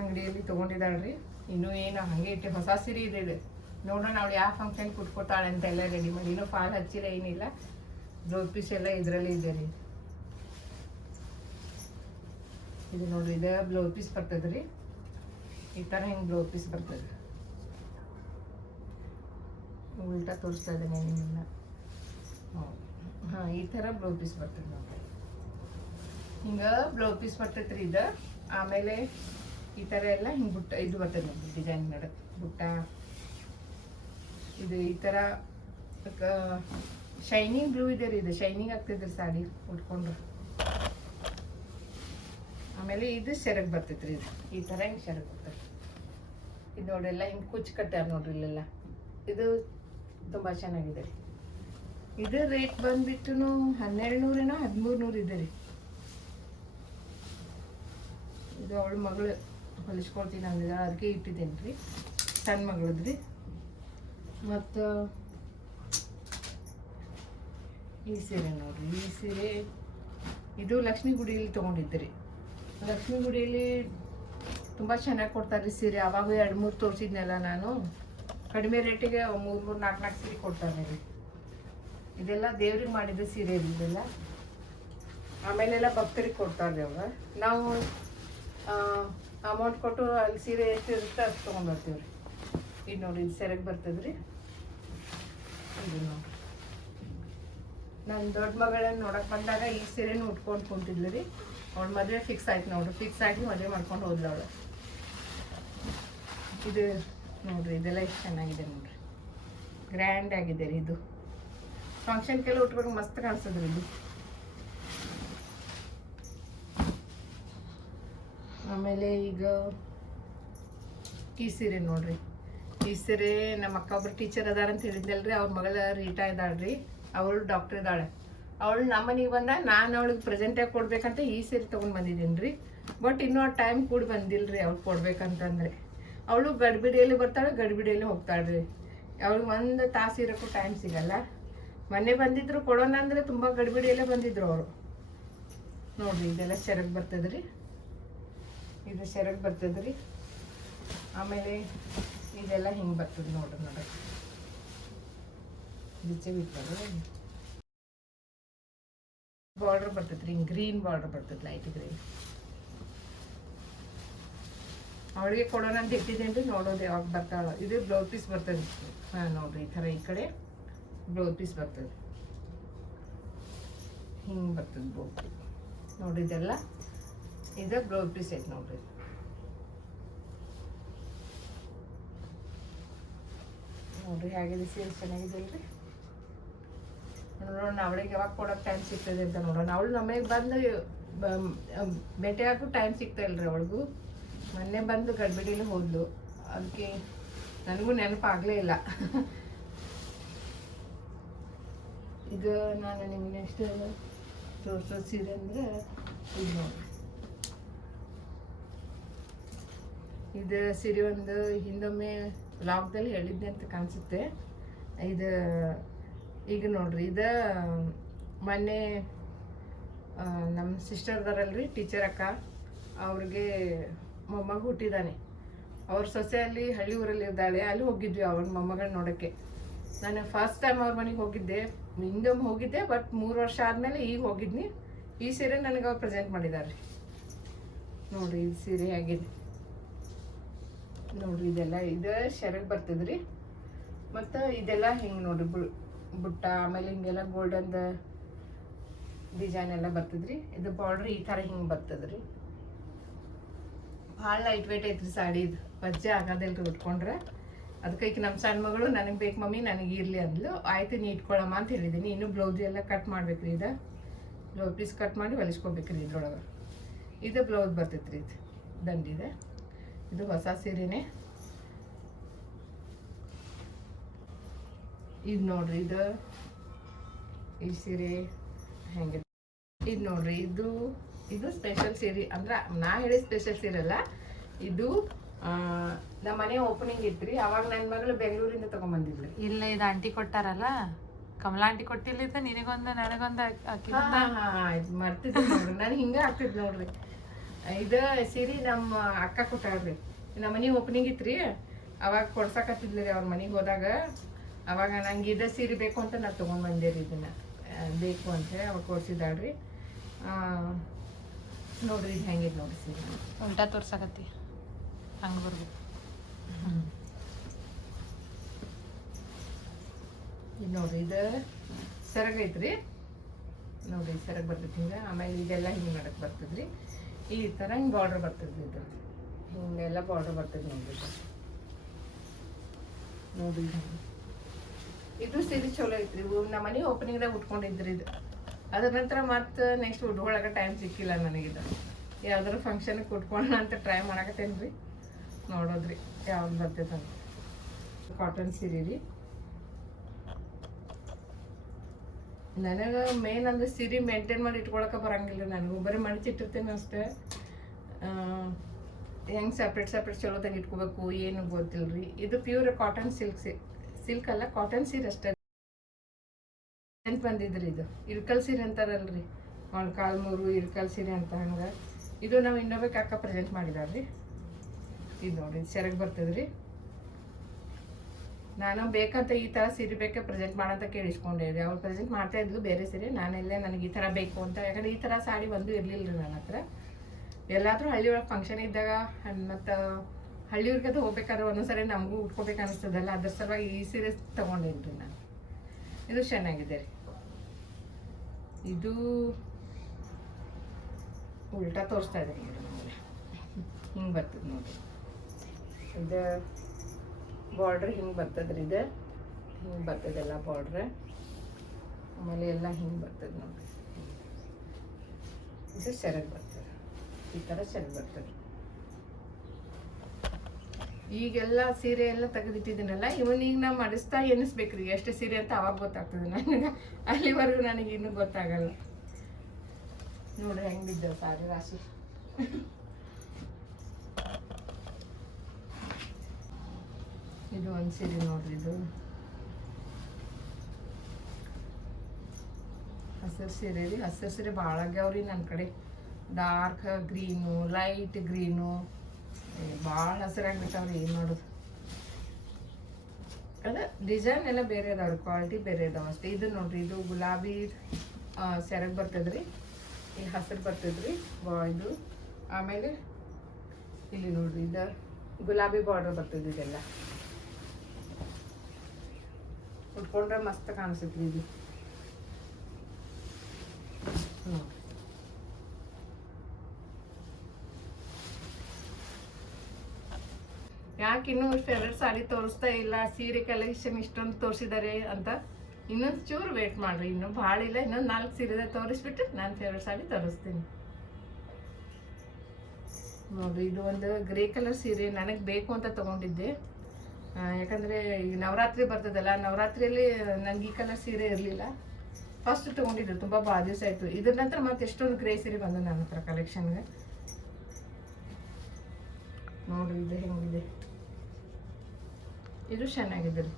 ಅಂಗಡಿಯಲ್ಲಿ ತೊಗೊಂಡಿದ್ದಾಳ್ರಿ. ಇನ್ನೂ ಏನು ಹಾಗೆ ಇಟ್ಟೆ, ಹೊಸ ಸೀರೆ ಇದೆ ಇದು. ನೋಡೋಣ ಅವಳು ಯಾವ ಫಂಕ್ಷನ್ ಕುಟ್ಕೋತಾಳೆ ಅಂತ ಎಲ್ಲ ರೆಡಿ ಮಾಡಿ. ಇನ್ನೂ ಫಾಲ್ ಹಚ್ಚಿಲ್ಲ, ಏನಿಲ್ಲ. ಬ್ಲೌಸ್ ಪೀಸ್ ಎಲ್ಲ ಇದರಲ್ಲಿ ಇದೆ ರೀ. ಇದು ನೋಡ್ರಿ, ಇದು ಬ್ಲೌಸ್ ಪೀಸ್ ಬರ್ತದೆ ರೀ. ಈ ಥರ ಹಿಂಗೆ ಬ್ಲೌಸ್ ಪೀಸ್ ಬರ್ತದೆ. ಉಲ್ಟಾ ತೋರಿಸ್ತಾ ಇದ್ದೇನೆ ನಿಮ್ಮನ್ನ. ಹಾಂ, ಈ ಥರ ಬ್ಲೌಸ್ ಪೀಸ್ ಬರ್ತದೆ ನೋಡ್ರಿ. ಹಿಂಗೆ ಬ್ಲೌಸ್ ಪೀಸ್ ಬರ್ತೈತೆ ರೀ ಇದು. ಆಮೇಲೆ ಈ ಥರ ಎಲ್ಲ ಹಿಂಗೆ ಬುಟ್ಟ ಇದು ಬರ್ತದೆ ನೋಡ್ರಿ, ಡಿಸೈನ್ ನಡ ಬುಟ್ಟ. ಇದು ಈ ಥರ ಶೈನಿಂಗ್ ಬ್ಲೂ ಇದೆ ರೀ. ಇದು ಶೈನಿಂಗ್ ಆಗ್ತೈತೆ ರೀ ಸಾಡಿ ಉಟ್ಕೊಂಡ್ರೆ. ಆಮೇಲೆ ಇದು ಸೆರಗ್ ಬರ್ತೈತೆ ರೀ. ಇದು ಈ ಥರ ಹಿಂಗೆ ಸೆರಗ್ ಬರ್ತದೆ. ಇದು ನೋಡಿ, ಎಲ್ಲ ಹಿಂಗೆ ಕುಚ್ಚು ಕಟ್ಟಾರ ನೋಡ್ರಿ ಇಲ್ಲೆಲ್ಲ. ಇದು ತುಂಬ ಚೆನ್ನಾಗಿದೆ ರೀ. ಇದು ರೇಟ್ ಬಂದ್ಬಿಟ್ಟು 1,200 1,300 ಇದೆ ರೀ. ಇದು ಅವಳ ಮಗಳು ಹೊಲಿಸ್ಕೊಳ್ತೀನಿ ಅಂದಿದ್ದಾಳೆ, ಅದಕ್ಕೆ ಇಟ್ಟಿದ್ದೀನಿ ರೀ. ಸಣ್ಣ ಮಗಳದ್ರಿ. ಮತ್ತು ಈ ಸೀರೆ ನೋಡ್ರಿ. ಈ ಸೀರೆ ಇದು ಲಕ್ಷ್ಮೀ ಗುಡಿಯಲ್ಲಿ ತೊಗೊಂಡಿದ್ದೆ ರೀ. ಲಕ್ಷ್ಮೀ ಗುಡಿಯಲ್ಲಿ ತುಂಬ ಚೆನ್ನಾಗಿ ಕೊಡ್ತಾರೆ ರೀ ಸೀರೆ. ಅವಾಗ 2-3 ತೋರಿಸಿದ್ನಲ್ಲ ನಾನು. ಕಡಿಮೆ ರೇಟಿಗೆ 3-3, 4-4 ಸೀರೆ ಕೊಡ್ತಾರೆ ರೀ. ಇದೆಲ್ಲ ದೇವ್ರಿಗೆ ಮಾಡಿದ ಸೀರೆ ರೀ ಇದೆಲ್ಲ. ಆಮೇಲೆಲ್ಲ ಭಕ್ತರಿಗೆ ಕೊಡ್ತಾರೆ ಅವಾಗ. ನಾವು ಅಮೌಂಟ್ ಕೊಟ್ಟು ಅಲ್ಲಿ ಸೀರೆ ಎಷ್ಟು ಇರುತ್ತೆ ಅಷ್ಟು ತೊಗೊಂಡ್ಬರ್ತೀವಿ ರೀ. ಇದು ನೋಡಿ, ಇದು ಸೆರಗ್ ಬರ್ತದೆ ರೀ. ಇದು ನೋಡಿ, ನನ್ನ ದೊಡ್ಡ ಮಗಳನ್ನ ನೋಡಕ್ಕೆ ಬಂದಾಗ ಈ ಸೀರೆನೂ ಉಟ್ಕೊಂಡು ಕುಂತಿದ್ಲು ರೀ. ಅವಳ ಮದುವೆ ಫಿಕ್ಸ್ ಆಯ್ತು ನೋಡ್ರಿ. ಫಿಕ್ಸ್ ಆಗಿ ಮದುವೆ ಮಾಡ್ಕೊಂಡು ಹೋದ್ಲು ಅವಳು. ಇದು ನೋಡ್ರಿ, ಇದೆಲ್ಲ ಎಷ್ಟು ಚೆನ್ನಾಗಿದೆ ನೋಡ್ರಿ. ಗ್ರ್ಯಾಂಡ್ ಆಗಿದೆ ರೀ ಇದು. ಫಂಕ್ಷನ್ಗೆಲ್ಲ ಉಟ್ಬೇಕು ಮಸ್ತ್ ಕಾಣಿಸ್ತದ್ರಿ ಇದು. ಆಮೇಲೆ ಈಗ ಈ ಸೀರೆ ನೋಡ್ರಿ. ಈ ಸೀರೆ ನಮ್ಮ ಅಕ್ಕ ಒಬ್ರು ಟೀಚರ್ ಅದಾರ ಅಂತ ಹೇಳಿದ್ನಲ್ರಿ, ಅವ್ರ ಮಗಳ ರೀಟಾ ಇದ್ದಾಳ್ರಿ, ಅವಳು ಡಾಕ್ಟರ್ ಇದ್ದಾಳೆ. ಅವಳು ನಮ್ಮ ಮನೆಗೆ ಬಂದ ನಾನು ಅವಳಿಗೆ ಪ್ರೆಸೆಂಟಾಗಿ ಕೊಡ್ಬೇಕಂತ ಈ ಸೀರೆ ತೊಗೊಂಡು ಬಂದಿದ್ದೀನಿ ರೀ. ಬಟ್ ಇನ್ನೂ ಆ ಟೈಮ್ ಕೂಡ ಬಂದಿಲ್ಲ ರೀ ಅವ್ಳು ಕೊಡ್ಬೇಕಂತಂದ್ರೆ. ಅವಳು ಗಡಿಬಿಡಿಯಲ್ಲಿ ಬರ್ತಾಳೆ, ಗಡಿಬಿಡಿಯಲ್ಲಿ ಹೋಗ್ತಾಳೆ ರೀ. ಅವ್ಳಿಗೆ ಒಂದು ತಾಸು ಇರೋಕ್ಕೂ ಟೈಮ್ ಸಿಗಲ್ಲ. ಮೊನ್ನೆ ಬಂದಿದ್ರು ಕೊಡೋಣ ಅಂದರೆ ತುಂಬ ಗಡಿಬಿಡಿಯಲ್ಲೇ ಬಂದಿದ್ರು ಅವರು. ನೋಡಿರಿ ಇದೆಲ್ಲ ಸೆರಗ್ ಬರ್ತದೆ ರೀ, ಇದು ಸೆರಗ್ ಬರ್ತದೆ ರೀ. ಆಮೇಲೆ ಇದೆಲ್ಲ ಹಿಂಗೆ ಬರ್ತದೆ ನೋಡ್ರಿ. ಬಿಚ್ಚೆ ಬಿಟ್ಟು ಬಾರ್ಡರ್ ಬರ್ತದೆ ರೀ, ಗ್ರೀನ್ ಬಾರ್ಡರ್ ಬರ್ತದೆ, ಲೈಟ್ ಗ್ರೀನ್. ಅವಳಿಗೆ ಕೊಡೋಣ ಅಂತ ಇಟ್ಟಿದ್ದೇನೆ ರೀ, ನೋಡೋದು ಯಾವಾಗ ಬರ್ತಾಳ. ಇದು ಬ್ಲೌಸ್ ಪೀಸ್ ಬರ್ತದೆ. ಹಾಂ ನೋಡ್ರಿ, ಈ ಥರ ಈ ಕಡೆ ಬ್ಲೌಸ್ ಪೀಸ್ ಬರ್ತದೆ, ಹಿಂಗೆ ಬರ್ತದೆ ಬ್ಲೌಸ್ ಪೀಸ್ ನೋಡ್ರಿ. ಇದೆಲ್ಲ ಇದು ಬ್ಲೌಸ್ ಪೀಸ್ ಐತೆ ನೋಡ್ರಿ. ನೋಡ್ರಿ ಹೇಗಿದೆ ಸೀರೆ, ಚೆನ್ನಾಗಿದೆ ಅಲ್ರಿ. ನೋಡೋಣ ಅವಳಿಗೆ ಯಾವಾಗ ಕೊಡೋಕೆ ಟೈಮ್ ಸಿಗ್ತದೆ ಅಂತ ನೋಡೋಣ. ಅವಳು ನಮಗೆ ಬಂದು ಭೇಟಿ ಆಗೋ ಟೈಮ್ ಸಿಗ್ತಾ ಇಲ್ರಿ ಅವಳಿಗೂ. ಮೊನ್ನೆ ಬಂದು ಗಡ್ಬಿಡಿಲಿ ಹೋದ್ಲು, ಅದಕ್ಕೆ ನನಗೂ ನೆನಪಾಗಲೇ ಇಲ್ಲ. ಈಗ ನಾನು ನಿಮ್ಗೆ ನೆಕ್ಸ್ಟ್ ತೋರಿಸೋ ಸೀರೆ ಅಂದರೆ ಇದು ನೋಡಿ. ಇದು ಸೀರೆ ಒಂದು ಹಿಂದೊಮ್ಮೆ ವ್ಲಾಗ್ದಲ್ಲಿ ಹೇಳಿದ್ದೆ ಅಂತ ಕಾಣಿಸುತ್ತೆ. ಇದು ಈಗ ನೋಡ್ರಿ, ಇದು ಮೊನ್ನೆ ನಮ್ಮ ಸಿಸ್ಟರ್ದಾರಲ್ರಿ ಟೀಚರ್ ಅಕ್ಕ, ಅವ್ರಿಗೆ ಮೊಮ್ಮಗ ಹುಟ್ಟಿದ್ದಾನೆ. ಅವ್ರ ಸೊಸೆಯಲ್ಲಿ ಹಳ್ಳಿ ಊರಲ್ಲಿ ಇದ್ದಾಳೆ, ಅಲ್ಲಿ ಹೋಗಿದ್ವಿ ಅವನ ಮೊಮ್ಮಗಳ ನೋಡೋಕ್ಕೆ. ನಾನು ಫಸ್ಟ್ ಟೈಮ್ ಅವ್ರ ಮನೆಗೆ ಹೋಗಿದ್ದೆ, ಹಿಂದೊಮ್ಮೆ ಹೋಗಿದ್ದೆ, ಬಟ್ 3 ವರ್ಷ ಆದಮೇಲೆ ಈಗ ಹೋಗಿದ್ನಿ. ಈ ಸೀರೆ ನನಗೆ ಅವ್ರು ಪ್ರೆಸೆಂಟ್ ಮಾಡಿದ್ದಾರೆ ನೋಡ್ರಿ. ಈ ಸೀರೆ ಹೇಗಿದೆ ನೋಡ್ರಿ. ಇದೆಲ್ಲ ಇದು ಸೆರಗ್ ಬರ್ತದ್ರಿ. ಮತ್ತು ಇದೆಲ್ಲ ಹಿಂಗೆ ನೋಡ್ರಿ, ಬುಟ್ಟ, ಆಮೇಲೆ ಹಿಂಗೆಲ್ಲ ಗೋಲ್ಡನ್ ಡಿಸೈನ್ ಎಲ್ಲ ಬರ್ತದ್ರಿ. ಇದು ಬಾರ್ಡ್ರ್ ಈ ಥರ ಹಿಂಗೆ ಬರ್ತದ್ರಿ. ಭಾಳ ಲೈಟ್ ವೇಟ್ ಐತ್ರಿ ಸಾಡಿ. ಇದು ವಜ್ಜೆ ಆಗೋದಿಲ್ರಿ ಉಟ್ಕೊಂಡ್ರೆ. ಅದಕ್ಕೆ ಈಗ ನಮ್ಮ ಸಣ್ಣ ಮಗಳು ನನಗೆ ಬೇಕು ಮಮ್ಮಿ, ನನಗೆ ಇರಲಿ ಅಂದ್ಲು. ಆಯ್ತು ನೀ ಇಟ್ಕೊಳಮ್ಮ ಅಂತ ಹೇಳಿದ್ದೀನಿ. ಇನ್ನು ಬ್ಲೌಸ್ ಎಲ್ಲ ಕಟ್ ಮಾಡ್ಬೇಕ್ರಿ. ಇದು ಬ್ಲೌಸ್ ಪೀಸ್ ಕಟ್ ಮಾಡಿ ಹೊಲಿಸ್ಕೊಬೇಕ್ರಿ ಇದ್ರೊಳಗೆ. ಇದು ಬ್ಲೌಸ್ ಬರ್ತೈತ್ರಿ, ಇದು ದಂಡಿದೆ. ಇದು ಹೊಸ ಸೀರೆನೇ. ಇದು ನೋಡ್ರಿ, ಇದು ಈ ಸೀರೆ ಹೆಂಗೆ ಇದು ನೋಡ್ರಿ. ಇದು ಸ್ಪೆಷಲ್ ಸೀರೆ ಅಂದ್ರೆ ನಾ ಹೇಳಿ ಸ್ಪೆಷಲ್ ಸೀರೆ ಅಲ್ಲ. ಇದು ನಮ್ಮ ಮನೆ ಓಪನಿಂಗ್ ಇತ್ರಿ, ಅವಾಗ ನನ್ನ ಮಗಳು ಬೆಂಗಳೂರಿಂದ ತಗೊಂಡ್ಬಂದಿದ್ಲು. ಇಲ್ಲ, ಇದು ಆಂಟಿ ಕೊಟ್ಟಾರಲ್ಲ, ಕಮಲಾ ಆಂಟಿ ಕೊಟ್ಟಿಲ್ಲ, ನಿನಗೊಂದು ನನಗೊಂದು ಮರ್ತಿದ್ದೆ ನೋಡ್ರಿ. ನಾನು ಹಿಂಗೆ ಆಗ್ತಿದ್ ನೋಡ್ರಿ. ಇದು ಸೀರೆ ನಮ್ಮ ಅಕ್ಕ ಕೊಟ್ಟಾಳ್ರಿ. ನಮ್ಮ ಮನೆ ಓಪನಿಂಗ್ ಇತ್ರಿ, ಅವಾಗ ಕೊಡ್ಸಕತ್ತಿದ್ಲಿ ರೀ ಅವ್ರ ಮನೆಗೆ ಹೋದಾಗ. ಅವಾಗ ನಂಗೆ ಇದು ಸೀರೆ ಬೇಕು ಅಂತ ನಾನು ತೊಗೊಂಡ್ಬಂದೆ ರೀ. ಇದನ್ನು ಬೇಕು ಅಂತೇಳಿ ಅವಾಗ ಕೊಡ್ಸಿದ್ದಾಳ್ರಿ. ನೋಡ್ರಿ ಇದು ಹೆಂಗಿದೆ ನೋಡ್ರಿ ಸೀರೆ. ಉಲ್ಟಾ ತೋರ್ಸಕತ್ತಿ, ಹಂಗೆ ಬರ್ಬೇಕು. ಇದು ನೋಡ್ರಿ, ಇದು ಸೆರಗ್ ಐತ್ರಿ ನೋಡ್ರಿ. ಸೆರಗ್ ಬರ್ತೈತಿ ಹಿಂಗೆ. ಆಮೇಲೆ ಇದೆಲ್ಲ ಹಿಂಗೆ ಮಾಡಕ್ಕೆ ಬರ್ತದ್ರಿ. ಈ ಥರ ಹಿಂಗೆ ಬಾರ್ಡ್ರ್ ಬರ್ತದ್ರಿ. ಇದು ಹಿಂಗೆಲ್ಲ ಬಾರ್ಡ್ರ್ ಬರ್ತದೆ ನೋಡ್ರಿ. ನೋಡ್ರಿ ಇದು ಸೀರೆ ಚಲೋ ಐತ್ರಿ. ನಮ್ಮ ಮನೆ ಓಪನಿಂಗ್ದಾಗ ಉಟ್ಕೊಂಡಿದ್ರಿ ಇದು. ಅದ್ರ ನಂತರ ಮತ್ತೆ ನೆಕ್ಸ್ಟ್ ಉಟ್ಕೊಳಕ್ಕೆ ಟೈಮ್ ಸಿಕ್ಕಿಲ್ಲ ನನಗಿದು. ಯಾವ್ದಾರು ಫಂಕ್ಷನ್ಗೆ ಉಟ್ಕೊಳ್ಳೋಣ ಅಂತ ಟ್ರೈ ಮಾಡಕತ್ತೇನೆ ರೀ, ನೋಡೋದ್ರಿ ಯಾವ್ದು ಬರ್ತೈತೆ ಅಂತ. ಕಾಟನ್ ಸೀರೆ ರೀ. ನನಗೆ ಮೇನ್ ಅಂದ್ರೆ ಸೀರೆ ಮೇಂಟೈನ್ ಮಾಡಿ ಇಟ್ಕೊಳಕ್ಕೆ ಬರಂಗಿಲ್ಲ ನನಗೂ. ಬರೀ ಮಡಿಚಿಟ್ಟಿರ್ತೇನೆ ಅಷ್ಟೇ. ಹೆಂಗೆ ಸಪ್ರೇಟ್ ಚಲೋದಂಗೆ ಇಟ್ಕೋಬೇಕು ಏನು ಗೊತ್ತಿಲ್ಲ ರೀ. ಇದು ಪ್ಯೂರ್ ಕಾಟನ್ ಸಿಲ್ಕ್ ಅಲ್ಲ, ಕಾಟನ್ ಸೀರೆ ಅಷ್ಟೇ ಅಂತ ಬಂದಿದ್ರಿ. ಇದು ಇಳ್ಕಲ್ ಸೀರೆ ಅಂತಾರಲ್ರಿ, ಮೊಳಕಾಲ್ಮೂರು ಇಳ್ಕಲ್ ಸೀರೆ ಅಂತ. ಹಂಗೆ ಇದು ನಾವು ಇನ್ನೊಬ್ಬಕ್ಕೆ ಅಕ್ಕ ಪ್ರೆಸೆಂಟ್ ಮಾಡಿದಾರ್ರಿ. ಇದು ನೋಡಿ ಸೆರಗ್ ಬರ್ತದ್ರಿ. ನಾನು ಬೇಕಂತ ಈ ಥರ ಸೀರೆ ಬೇಕೆ ಪ್ರೆಸೆಂಟ್ ಮಾಡಂತ ಕೇಳಿಸ್ಕೊಂಡೆ ರೀ. ಅವ್ರು ಪ್ರೆಸೆಂಟ್ ಮಾಡ್ತಾ ಇದ್ಲು ಬೇರೆ ಸೀರೆ. ನಾನೆಲ್ಲೇ ನನಗೆ ಈ ಥರ ಬೇಕು ಅಂತ, ಯಾಕಂದ್ರೆ ಈ ಥರ ಸಾಡಿ ಒಂದು ಇರಲಿಲ್ಲ ರೀ ನನ್ನ ಹತ್ರ. ಎಲ್ಲಾದರೂ ಹಳ್ಳಿಯೊಳಗೆ ಫಂಕ್ಷನ್ ಇದ್ದಾಗ ಮತ್ತು ಹಳ್ಳಿಯವ್ರಿಗೆ ಅದು ಹೋಗ್ಬೇಕಾದ್ರೆ ಒಂದೊಂದ್ಸರಿ ನಮಗೂ ಉಟ್ಕೋಬೇಕು ಅನಿಸ್ತದಲ್ಲ, ಅದ್ರ ಸಲುವಾಗಿ ಈ ಸೀರೆ ತೊಗೊಂಡೇನಿ ರೀ ನಾನು. ಇದು ಚೆನ್ನಾಗಿದೆ ರೀ. ಇದು ಉಲ್ಟಾ ತೋರಿಸ್ತಾ ಇದೆ ನೋಡಿ ನಮಗೆ. ಹಿಂಗೆ ಬರ್ತದೆ ನೋಡಿರಿ. ಇದು ಬಾರ್ಡ್ರ್ ಹಿಂಗೆ ಬರ್ತದ್ರಿ. ಇದು ಹಿಂಗೆ ಬರ್ತದೆಲ್ಲ ಬಾರ್ಡ್ರ್. ಆಮೇಲೆ ಎಲ್ಲ ಹಿಂಗೆ ಬರ್ತದೆ ನೋಡಿರಿ. ಇದು ಸೆರಗ್ ಬರ್ತದೆ, ಈ ಥರ ಸೆರಗ್ ಬರ್ತದೆ. ಈಗೆಲ್ಲ ಸೀರೆ ಎಲ್ಲ ತೆಗೆದಿಟ್ಟಿದ್ದೀನಲ್ಲ ಇವನಿಗೆ ನಾವು ಮಾಡಿಸ್ತಾ ಎನಿಸ್ಬೇಕ್ರಿ ಎಷ್ಟು ಸೀರೆ ಅಂತ ಅವಾಗ ಗೊತ್ತಾಗ್ತದೆ ನನಗೆ. ಅಲ್ಲಿವರೆಗೂ ನನಗೆ ಇನ್ನೂ ಗೊತ್ತಾಗಲ್ಲ. ನೋಡ್ರಿ ಹೆಂಗೆ ಬಿದ್ದವು ಸಾರಿ ರಾಶಿ. ಇದು ಒಂದು ಸೀರೆ ನೋಡ್ರಿ, ಇದು ಹಸಿರು ಸೀರೆ ರೀ. ಹಸಿರು ಸೀರೆ ಭಾಳ ಆಗ್ಯಾವ್ರಿ ನನ್ನ ಕಡೆ. ಡಾರ್ಕ್ ಗ್ರೀನು, ಲೈಟ್ ಗ್ರೀನು, ಭಾಳ ಹಸಿರಾಗ್ಬಿಟ್ಟವ್ರಿ. ಏನು ಮಾಡೋದು, ಅದ ಡಿಸೈನ್ ಎಲ್ಲ ಬೇರೆ ಅದಾವ್ರಿ, ಕ್ವಾಲಿಟಿ ಬೇರೆ ಅದಾವ ಅಷ್ಟೇ. ಇದು ನೋಡ್ರಿ, ಇದು ಗುಲಾಬಿ ಸೆರಗ್ ಬರ್ತದ್ರಿ, ಈ ಹಸಿರು ಬರ್ತದ್ರಿ ಇದು. ಆಮೇಲೆ ಇಲ್ಲಿ ನೋಡ್ರಿ, ಇದು ಗುಲಾಬಿ ಬಾರ್ಡರ್ ಬರ್ತದೆ. ಇದೆಲ್ಲ ಉಟ್ಕೊಂಡ್ರೆ ಮಸ್ತ್ ಕಾಣಿಸುತ್ರಿ ಇದು. ಯಾಕೆ ಇನ್ನೂ ಫೇವ್ರೆಟ್ ಸಾರಿ ತೋರಿಸ್ತಾ ಇಲ್ಲ, ಸೀರೆ ಕಲೆಕ್ಷನ್ ಇಷ್ಟೊಂದು ತೋರಿಸಿದ್ದಾರೆ ಅಂತ ಇನ್ನೊಂದು ಚೂರು ವೇಟ್ ಮಾಡ್ರಿ. ಇನ್ನೂ ಭಾಳ ಇಲ್ಲ, ಇನ್ನೊಂದು 4 ಸೀರೆ ತೋರಿಸ್ಬಿಟ್ಟು ನಾನು ಫೇವ್ರೆಟ್ ಸಾರಿ ತೋರಿಸ್ತೀನಿ ನೋಡ್ರಿ. ಇದು ಒಂದು ಗ್ರೇ ಕಲರ್ ಸೀರೆ ನನಗೆ ಬೇಕು ಅಂತ ತೊಗೊಂಡಿದ್ದೆ. ಯಾಕಂದರೆ ಈಗ ನವರಾತ್ರಿ ಬರ್ತದಲ್ಲ, ನವರಾತ್ರಿಯಲ್ಲಿ ನನಗೆ ಈ ಕಲರ್ ಸೀರೆ ಇರಲಿಲ್ಲ. ಫಸ್ಟ್ ತೊಗೊಂಡಿದ್ದು ತುಂಬ ಭಾಳ ದಿವಸ ಆಯಿತು. ಇದ್ರ ನಂತರ ಮತ್ತೆ ಎಷ್ಟೊಂದು ಗ್ರೇ ಸೀರೆ ಬಂದು ನನ್ನ ಹತ್ರ ಕಲೆಕ್ಷನ್ಗೆ. ನೋಡ್ರಿ ಇದು ಹೆಂಗಿದೆ, ಇದು ಚೆನ್ನಾಗಿದೆ ರೀ,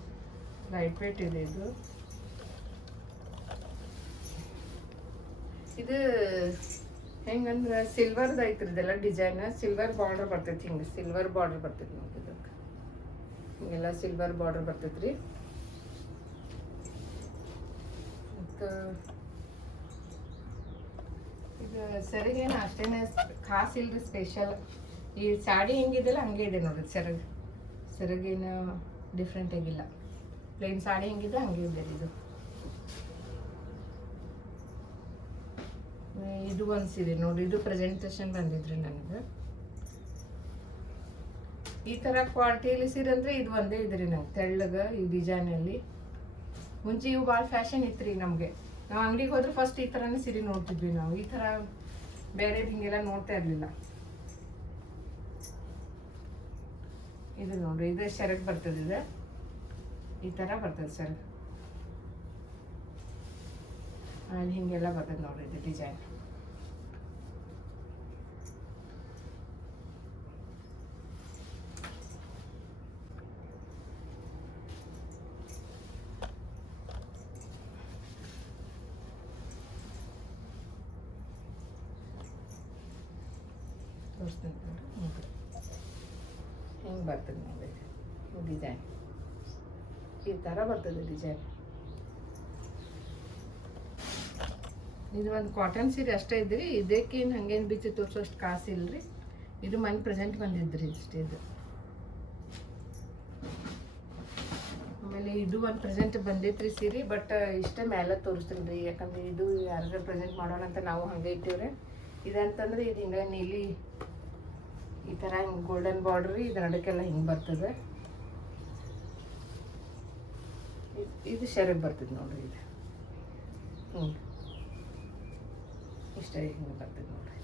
ಲೈಟ್ ವೇಟ್ ಇದೆ ಇದು. ಇದು ಹೆಂಗಂದ್ರೆ ಸಿಲ್ವರ್ದು ಐತ್ರಿ ಇದೆಲ್ಲ ಡಿಸೈನ್. ಸಿಲ್ವರ್ ಬಾರ್ಡರ್ ಬರ್ತೈತಿ, ಹಿಂಗೆ ಸಿಲ್ವರ್ ಬಾರ್ಡರ್ ಬರ್ತೈತಿ ನೋಡಿ. ಇದಕ್ಕೆ ಹಿಂಗೆಲ್ಲ ಸಿಲ್ವರ್ ಬಾರ್ಡರ್ ಬರ್ತೈತ್ರಿ. ಮತ್ತು ಇದು ಸೆರಗೇನು ಅಷ್ಟೇನೆ ಖಾಸ್ ಇಲ್ರಿ, ಸ್ಪೆಷಲ್. ಈ ಸಾಡಿ ಹೆಂಗಿದೆಯಲ್ಲ ಹಂಗೆ ಇದೆ ನೋಡ್ರಿ ಸೆರಗು. ಸೆರಗೇನು ಡಿಫ್ರೆಂಟ್ ಆಗಿಲ್ಲ, ಪ್ಲೇನ್ ಸಾಡಿ ಹೆಂಗಿದೆ ಹಂಗೆ ಇದೆ ಇದು. ಇದು ಒಂದು ಸೀರೆ ನೋಡ್ರಿ, ಇದು ಪ್ರೆಸೆಂಟೇಷನ್ ಬಂದಿದ್ರಿ ನನಗೆ. ಈ ಥರ ಕ್ವಾಲಿಟಿಯಲ್ಲಿ ಸೀರೆ ಅಂದರೆ ಇದು ಒಂದೇ ಇದ್ರಿ ನಂಗೆ, ತೆಳ್ಳಗೆ ಈ ಡಿಸೈನಲ್ಲಿ. ಮುಂಚೆ ಇವು ಭಾಳ ಫ್ಯಾಷನ್ ಇತ್ತು ರೀ ನಮಗೆ. ನಾವು ಅಂಗಡಿಗೆ ಹೋದ್ರೆ ಫಸ್ಟ್ ಈ ಥರನೇ ಸೀರೆ ನೋಡ್ತಿದ್ವಿ ನಾವು. ಈ ಥರ ಬೇರೆ ಹಿಂಗೆಲ್ಲ ನೋಡ್ತಾ ಇರಲಿಲ್ಲ. ಇದು ನೋಡ್ರಿ, ಇದು ಸೆರಗ್ ಬರ್ತದೆ, ಇದು ಈ ಥರ ಬರ್ತದೆ ಸೆರಗ್. ಅಲ್ಲಿ ಹಿಂಗೆಲ್ಲ ಬರ್ತದೆ ನೋಡ್ರಿ ಇದು ಡಿಸೈನ್. ತೋರಿಸ್ತೀನಿ ನೋಡ್ರಿ, ಹಿಂಗೆ ಬರ್ತದೆ ನೋಡಿ ಡಿಸೈನ್. ಈ ಥರ ಬರ್ತದೆ ಡಿಸೈನ್. ಇದು ಒಂದು ಕಾಟನ್ ಸೀರೆ ಅಷ್ಟೇ ಇದ್ರಿ, ಇದಕ್ಕೇನು ಹಂಗೇನು ಬಿಚ್ಚಿ ತೋರಿಸೋಷ್ಟು ಕಾಸು ಇಲ್ರಿ. ಇದು ಮನೆ ಪ್ರೆಸೆಂಟ್ ಬಂದಿದ್ರಿ ಇಷ್ಟೇ ಇದು. ಆಮೇಲೆ ಇದು ಒಂದು ಪ್ರೆಸೆಂಟ್ ಬಂದೈತ್ರಿ ಸೀರೆ, ಬಟ್ ಇಷ್ಟೇ ಮೇಲೆ ತೋರಿಸ್ತೀನಿ ರೀ. ಯಾಕಂದ್ರೆ ಇದು ಯಾರಿಗಾರು ಪ್ರೆಸೆಂಟ್ ಮಾಡೋಣ ಅಂತ ನಾವು ಹಂಗೆ ಇಟ್ಟಿವ್ರೆ. ಇದಂತಂದ್ರೆ ಇದು ಹಿಂಗೆ ನೀಲಿ ಈ ಥರ ಹಿಂಗೆ ಗೋಲ್ಡನ್ ಬಾರ್ಡ್ರಿ, ಇದು ನಡಕ್ಕೆಲ್ಲ ಹಿಂಗೆ ಬರ್ತದೆ. ಇದು ಸೆರಗ್ ಬರ್ತದೆ ನೋಡ್ರಿ, ಇದು ಇಷ್ಟ ಹಿಂಗೆ ಬರ್ತದೆ ನೋಡ್ರಿ.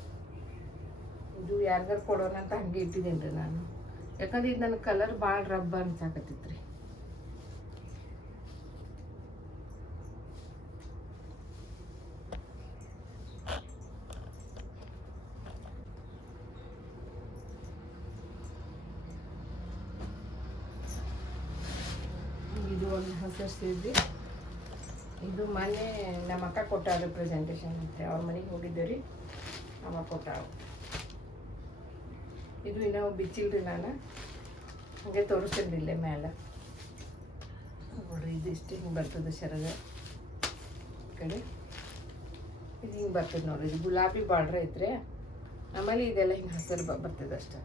ಇದು ಯಾರಿಗಾರು ಕೊಡೋಣ ಅಂತ ಹಂಗೆ ಇಟ್ಟಿದ್ದೀನಿ ರೀ ನಾನು. ಯಾಕಂದ್ರೆ ಇದು ನನ್ನ ಕಲರ್ ಭಾಳ ರಬ್ಬ ಅನ್ಸಾಕತ್ತಿತ್ತು ರೀ. ಇದು ಒಂದು ಹಸಿರು ಸೀರೆ. ಇದು ಮೊನ್ನೆ ನಮ್ಮ ಅಕ್ಕ ಕೊಟ್ಟಾರ ಪ್ರೆಸೆಂಟೇಷನ್ ಅಂತ, ಅವ್ರ ಮನೆಗೆ ಹೋಗಿದ್ದೆ ರೀ, ಅಮ್ಮ ಕೊಟ್ಟಾವ. ಇದು ಇನ್ನೂ ಬಿಚ್ಚಿಲ್ರಿ, ನಾನು ಹಾಗೆ ತೋರಿಸ್ತೀನಿ ಇಲ್ಲೇ ಮೇಲೆ ನೋಡ್ರಿ. ಇದು ಇಷ್ಟು ಹಿಂಗೆ ಬರ್ತದೆ ಸೆರಗ ಕಡೆ, ಇದು ಹಿಂಗೆ ಬರ್ತದೆ ನೋಡ್ರಿ. ಇದು ಗುಲಾಬಿ ಬಾರ್ಡ್ರ್ ಐತ್ರಿ. ಆಮೇಲೆ ಇದೆಲ್ಲ ಹಿಂಗೆ ಹಸಿರು ಬರ್ತದೆ ಅಷ್ಟೇ.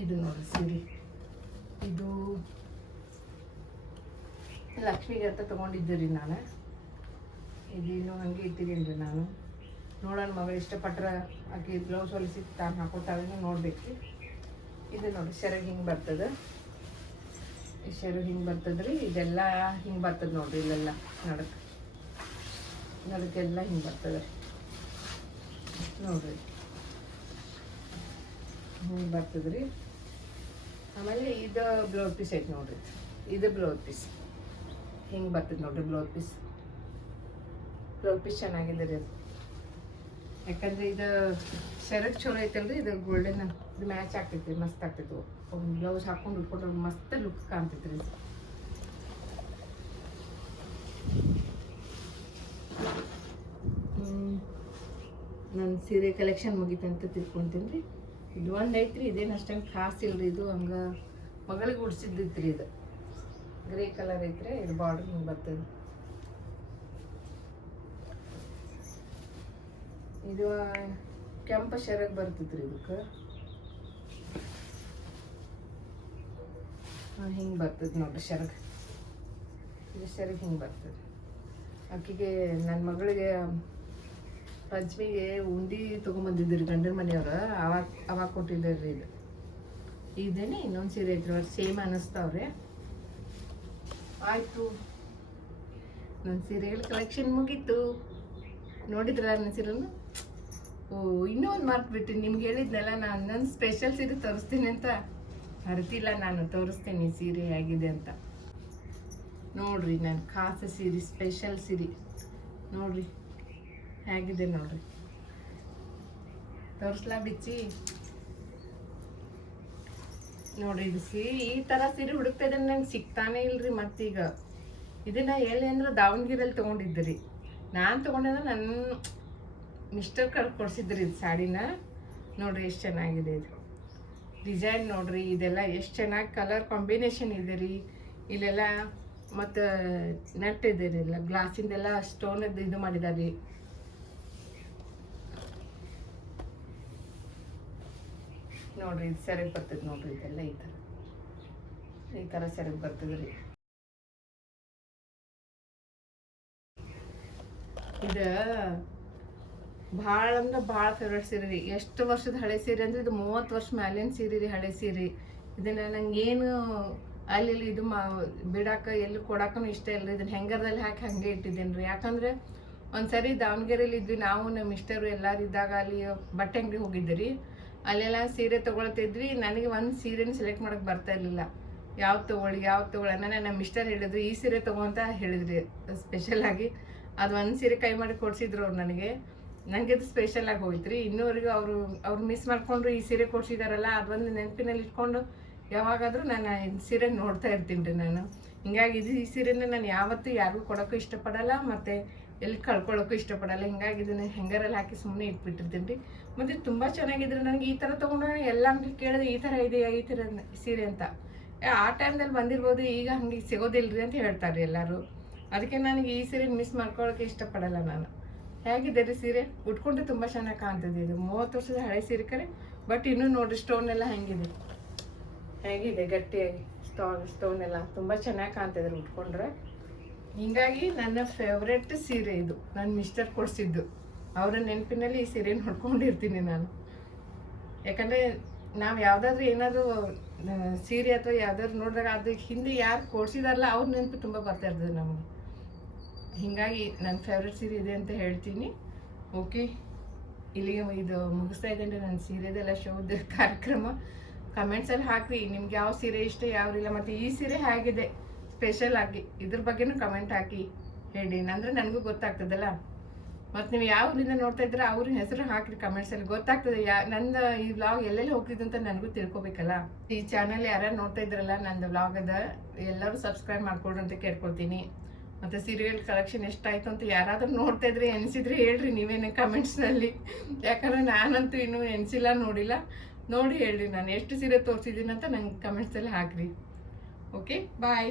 ಇದು ನೋಡಿ ಸೀರೆ, ಇದು ಲಕ್ಷ್ಮಿಗೆ ಅಂತ ತೊಗೊಂಡಿದ್ದೆ ರೀ ನಾನು. ಇದು ಇನ್ನೂ ಹಂಗೆ ಇಟ್ಟಿದ್ದೀನಿ ರೀ ನಾನು. ನೋಡೋಣ ಮಗಳು ಇಷ್ಟಪಟ್ರೆ ಆಕೆ ಬ್ಲೌಸ್ ಹೊಲಿಸಿ ತಾನು ಹಾಕೋತಾಳೆ ನೋಡ್ಬೇಕು. ಇದು ನೋಡಿ ಸೆರಗ್ ಹಿಂಗೆ ಬರ್ತದೆ. ಈ ಸೆರಗು ಹಿಂಗೆ ಬರ್ತದ್ರಿ. ಇದೆಲ್ಲ ಹಿಂಗೆ ಬರ್ತದೆ ನೋಡ್ರಿ, ಇಲ್ಲೆಲ್ಲ ನಡಕ್ಕೆಲ್ಲ ಹಿಂಗೆ ಬರ್ತದೆ ನೋಡ್ರಿ, ಹಿಂಗೆ ಬರ್ತದ್ರಿ. ಆಮೇಲೆ ಇದು ಬ್ಲೌಸ್ ಪೀಸ್ ಐತೆ ನೋಡ್ರಿ, ಇದು ಬ್ಲೌಸ್ ಪೀಸ್ ಹಿಂಗೆ ಬರ್ತದೆ ನೋಡ್ರಿ. ಬ್ಲೌಸ್ ಪೀಸ್ ಚೆನ್ನಾಗಿದೆ ರೀ ಅದು, ಯಾಕಂದ್ರೆ ಇದು ಸೆರಗು ಚಲೋ ಐತಲ್ರಿ. ಇದು ಗೋಲ್ಡನ್ ಇದು ಮ್ಯಾಚ್ ಆಗ್ತೈತಿ, ಮಸ್ತ್ ಆಗ್ತೈತಿ. ಒಂದು ಬ್ಲೌಸ್ ಹಾಕೊಂಡು ಉಟ್ಕೊಂಡ್ರೆ ಮಸ್ತ್ ಲುಕ್ ಕಾಣ್ತೈತಿ ರೀ. ನನ್ನ ಸೀರೆ ಕಲೆಕ್ಷನ್ ಮುಗೀತಂತ ತಿಳ್ಕೊಂತೀನಿ ರೀ. ಇದು ಒಂದು ಐತ್ರಿ, ಇದೇನು ಅಷ್ಟೊಂದು ಖಾಸ್ ಇಲ್ರಿ. ಇದು ಹಂಗೆ ಮಗಳಿಗೆ ಉಡ್ಸಿದ್ದೈತ್ರಿ. ಇದು ಗ್ರೇ ಕಲರ್ ಐತ್ರಿ, ಇದು ಬಾರ್ಡರ್ ಹಿಂಗೆ ಬರ್ತದೆ. ಇದು ಕೆಂಪು ಸೆರಗು ಬರ್ತೈತ್ರಿ. ಇದಕ್ಕೆ ಹಿಂಗೆ ಬರ್ತದೆ ನೋಡ್ರಿ ಸೆರಗು. ಇದು ಸೆರಗು ಹಿಂಗೆ ಬರ್ತದೆ. ಆಕೆಗೆ ನನ್ನ ಮಗಳಿಗೆ ಪಂಚಮಿಗೆ ಉಂಡಿ ತೊಗೊಂಬಂದಿದ್ರಿ ಗಂಡನ ಮನೆಯವ್ರು, ಅವಾಗ ಕೊಟ್ಟಿದ್ದಾರ್ರಿ. ಇದು ಇದೇನೆ ಇನ್ನೊಂದು ಸೀರೆ ಐತ್ರಿ, ಅವ್ರು ಸೇಮ್ ಅನ್ನಿಸ್ತಾವ್ರಿ. ಆಯಿತು, ನನ್ನ ಸೀರೆಗಳ ಕಲೆಕ್ಷನ್ ಮುಗೀತು. ನೋಡಿದ್ರಲ್ಲ ನನ್ನ ಸೀರೆನು? ಓ, ಇನ್ನೂ ಒಂದು ಮರ್ತ್ಬಿಟ್ಟು ನಿಮ್ಗೆ ಹೇಳಿದ್ನಲ್ಲ, ನಾನು ನನ್ನ ಸ್ಪೆಷಲ್ ಸೀರೆ ತೋರಿಸ್ತೀನಿ ಅಂತ. ಅರ್ತಿಲ್ಲ, ನಾನು ತೋರಿಸ್ತೀನಿ ಸೀರೆ ಹೇಗಿದೆ ಅಂತ. ನೋಡ್ರಿ, ನನ್ನ ಖಾಸ ಸೀರೆ, ಸ್ಪೆಷಲ್ ಸೀರೆ ನೋಡ್ರಿ ಹೇಗಿದೆ ನೋಡ್ರಿ. ತೋರಿಸ್ಲಾ ಬಿಚ್ಚಿ? ನೋಡ್ರಿ, ಇದು ಸೀರೆ ಈ ಥರ ಸೀರೆ ಹುಡುಕ್ತಾ ಇದ್ರೆ ನಂಗೆ ಸಿಗ್ತಾನೆ ಇಲ್ರಿ. ಮತ್ತೀಗ ಇದನ್ನ ಎಲ್ಲಿ ಅಂದ್ರೆ ದಾವಣಗೆರೆಯಲ್ಲಿ ತೊಗೊಂಡಿದ್ರಿ. ನಾನು ತೊಗೊಂಡಿದ್ದ ನನ್ನ ಮಿಸ್ಟರ್ ಕೊಡಿಸಿದ್ರಿ ಇದು ಸಾಡಿನ. ನೋಡ್ರಿ ಎಷ್ಟು ಚೆನ್ನಾಗಿದೆ ಇದು ಡಿಸೈನ್. ನೋಡ್ರಿ ಇದೆಲ್ಲ ಎಷ್ಟು ಚೆನ್ನಾಗಿ ಕಲರ್ ಕಾಂಬಿನೇಷನ್ ಇದೆ ರೀ. ಇಲ್ಲೆಲ್ಲ ಮತ್ತು ನೆಟ್ ಇದೆ ರೀ, ಇಲ್ಲ ಗ್ಲಾಸಿಂದೆಲ್ಲ ಸ್ಟೋನದ್ದು ಇದು ಮಾಡಿದ್ದಾರೆ ರೀ. ನೋಡ್ರಿ ಇದು ಸೆರಗು ಬರ್ತದೆ ನೋಡ್ರಿ. ಇದೆಲ್ಲ ಈ ಥರ ಸೆರಗು ಬರ್ತದೆ ರೀ. ಇದು ಭಾಳ ಅಂದ್ರೆ ಭಾಳ ಫೇವ್ರೇಟ್ ಸೀರೆ ರೀ. ಎಷ್ಟು ವರ್ಷದ ಹಳೆ ಸೀರೆ ಅಂದ್ರೆ ಇದು 30 ವರ್ಷ ಮ್ಯಾಲಿನ ಸೀರೆ ರೀ, ಹಳೆ ಸೀರೆ. ಇದನ್ನ ನಂಗೇನು ಅಲ್ಲಿ ಇದು ಬಿಡಾಕ ಎಲ್ಲಿ ಕೊಡಾಕೂ ಇಷ್ಟ ಇಲ್ಲ ರೀ. ಇದನ್ನ ಹೆಂಗರ್ದಲ್ಲಿ ಹಾಕಿ ಹಾಗೆ ಇಟ್ಟಿದ್ದೇನೆ ರೀ. ಯಾಕಂದ್ರೆ ಒಂದ್ಸರಿ ದಾವಣಗೆರೆಯಲ್ಲಿ ಇದ್ವಿ ನಾವು, ನಮ್ಮ ಇಷ್ಟರು ಎಲ್ಲರೂ ಇದ್ದಾಗ ಅಲ್ಲಿ ಬಟ್ಟೆ ಅಂಗಡಿ ಹೋಗಿದ್ದೆ ರೀ. ಅಲ್ಲೆಲ್ಲ ಸೀರೆ ತೊಗೊಳ್ತಿದ್ವಿ. ನನಗೆ ಒಂದು ಸೀರೆನ ಸೆಲೆಕ್ಟ್ ಮಾಡೋಕೆ ಬರ್ತಾ ಇರಲಿಲ್ಲ. ಯಾವ್ದು ತೊಗೊಳ್ಳಿ ನಮ್ಮ ಮಿಸ್ಟರ್ ಹೇಳಿದ್ರು ಈ ಸೀರೆ ತೊಗೊಂತ ಹೇಳಿದ್ರಿ ಸ್ಪೆಷಲಾಗಿ. ಅದು ಒಂದು ಸೀರೆ ಕೈ ಮಾಡಿ ಕೊಡಿಸಿದ್ರು ಅವ್ರು ನನಗೆ ಅದು ಸ್ಪೆಷಲ್ ಆಗಿ ಹೋಯ್ತು ರೀ. ಇನ್ನೂವರೆಗೂ ಅವ್ರು ಮಿಸ್ ಮಾಡಿಕೊಂಡ್ರು ಈ ಸೀರೆ ಕೊಡಿಸಿದಾರಲ್ಲ, ಅದೊಂದು ನೆನಪಿನಲ್ಲಿ ಇಟ್ಕೊಂಡು ಯಾವಾಗಾದರೂ ನಾನು ಈ ಸೀರೆ ನೋಡ್ತಾ ಇರ್ತೀನಿ ರೀ ನಾನು. ಹಿಂಗಾಗಿ ಈ ಸೀರೆನ ನಾನು ಯಾವತ್ತೂ ಯಾರಿಗೂ ಕೊಡೋಕ್ಕೂ ಇಷ್ಟಪಡಲ್ಲ, ಮತ್ತು ಎಲ್ಲಿ ಕಳ್ಕೊಳ್ಳೋಕ್ಕೂ ಇಷ್ಟಪಡಲ್ಲ. ಹಿಂಗಾಗಿ ಇದನ್ನು ಹೆಂಗರಲ್ಲಿ ಹಾಕಿ ಸುಮ್ಮನೆ ಇಟ್ಬಿಟ್ಟಿರ್ತೀನಿ ರೀ. ಮತ್ತು ತುಂಬ ಚೆನ್ನಾಗಿದ್ರೆ ನನಗೆ ಈ ಥರ ತೊಗೊಂಡಾಗ ಎಲ್ಲ ಅಂಗಡಿ ಕೇಳಿದ್ರೆ ಈ ಥರ ಇದೆಯಾ ಈ ಥರ ಸೀರೆ ಅಂತ. ಆ ಟೈಮ್ದಲ್ಲಿ ಬಂದಿರ್ಬೋದು, ಈಗ ಹಂಗೆ ಸಿಗೋದಿಲ್ಲ ರೀ ಅಂತ ಹೇಳ್ತಾರೆ ಎಲ್ಲರೂ. ಅದಕ್ಕೆ ನನಗೆ ಈ ಸೀರೆ ಮಿಸ್ ಮಾಡ್ಕೊಳ್ಳೋಕ್ಕೆ ಇಷ್ಟಪಡಲ್ಲ ನಾನು. ಹೇಗಿದೆ ರೀ ಸೀರೆ? ಉಟ್ಕೊಂಡ್ರೆ ತುಂಬ ಚೆನ್ನಾಗಿ ಕಾಣ್ತದೆ. ಇದು 30 ವರ್ಷದ ಹಳೆ ಸೀರೆ ಕರೆ, ಬಟ್ ಇನ್ನೂ ನೋಡಿರಿ ಸ್ಟೋನ್ ಎಲ್ಲ ಹೇಗಿದೆ ಗಟ್ಟಿಯಾಗಿ ಸ್ಟೋನ್ ಎಲ್ಲ ತುಂಬ ಚೆನ್ನಾಗಿ ಕಾಣ್ತದೆ ಉಟ್ಕೊಂಡ್ರೆ. ಹೀಗಾಗಿ ನನ್ನ ಫೇವ್ರೆಟ್ ಸೀರೆ ಇದು, ನನ್ನ ಮಿಸ್ಟರ್ ಕೊಡಿಸಿದ್ದು. ಅವರ ನೆನಪಿನಲ್ಲಿ ಈ ಸೀರೆ ನೋಡ್ಕೊಂಡಿರ್ತೀನಿ ನಾನು. ಯಾಕಂದರೆ ನಾವು ಯಾವುದಾದ್ರೂ ಏನಾದರೂ ಸೀರೆ ಅಥವಾ ಯಾವುದಾದ್ರು ನೋಡಿದಾಗ ಅದು ಹಿಂದೆ ಯಾರು ಕೊಡಿಸಿದಾರಲ್ಲ ಅವ್ರ ನೆನಪು ತುಂಬ ಬರ್ತಾ ಇರ್ತದೆ ನಮಗೆ. ಹೀಗಾಗಿ ನನ್ನ ಫೇವ್ರೆಟ್ ಸೀರೆ ಇದೆ ಅಂತ ಹೇಳ್ತೀನಿ. ಓಕೆ, ಇಲ್ಲಿಗೆ ಇದು ಮುಗಿಸ್ತಾ ಇದ್ದೇನೆ ನನ್ನ ಸೀರೆದೆಲ್ಲ ಶೋದ ಕಾರ್ಯಕ್ರಮ. ಕಮೆಂಟ್ಸಲ್ಲಿ ಹಾಕಿರಿ ನಿಮ್ಗೆ ಯಾವ ಸೀರೆ ಇಷ್ಟ ಯಾವ್ದಿಲ್ಲ, ಮತ್ತು ಈ ಸೀರೆ ಹೇಗಿದೆ ಸ್ಪೆಷಲ್ ಆಗಿ ಇದ್ರ ಬಗ್ಗೆನೂ ಕಮೆಂಟ್ ಹಾಕಿ ಹೇಳಿ, ಅಂದರೆ ನನಗೂ ಗೊತ್ತಾಗ್ತದಲ್ಲ. ಮತ್ತು ನೀವು ಯಾವ ಊರಿಂದ ನೋಡ್ತಾ ಇದ್ರೆ ಅವ್ರ ಹೆಸರು ಹಾಕಿರಿ ಕಮೆಂಟ್ಸಲ್ಲಿ, ಗೊತ್ತಾಗ್ತದೆ ನಂದು ಈ ವ್ಲಾಗ್ ಎಲ್ಲೆಲ್ಲಿ ಹೋಗ್ತಿದ್ದು ಅಂತ ನನಗೂ ತಿಳ್ಕೊಬೇಕಲ್ಲ. ಈ ಚಾನಲ್ ಯಾರು ನೋಡ್ತಾ ಇದ್ರಲ್ಲ ನಂದು ವ್ಲಾಗ್ ಅದ, ಎಲ್ಲರೂ ಸಬ್ಸ್ಕ್ರೈಬ್ ಮಾಡ್ಕೊಡ್ರಿ ಅಂತ ಕೇಳ್ಕೊಳ್ತೀನಿ. ಮತ್ತು ಸೀರಿಯಲ್ ಕಲೆಕ್ಷನ್ ಎಷ್ಟಾಯಿತು ಅಂತ ಯಾರಾದರೂ ನೋಡ್ತಾ ಇದ್ರೆ ಎನಿಸಿದ್ರೆ ಹೇಳ್ರಿ ನೀವೇನು ಕಮೆಂಟ್ಸ್ನಲ್ಲಿ. ಯಾಕಂದರೆ ನಾನಂತೂ ಇನ್ನೂ ಎನಿಸಿಲ್ಲ, ನೋಡಿಲ್ಲ. ನೋಡಿ ಹೇಳ್ರಿ ನಾನು ಎಷ್ಟು ಸೀರೆ ತೋರಿಸಿದ್ದೀನಿ ಅಂತ ನಂಗೆ ಕಮೆಂಟ್ಸಲ್ಲಿ ಹಾಕಿರಿ. ಓಕೆ, ಬಾಯ್.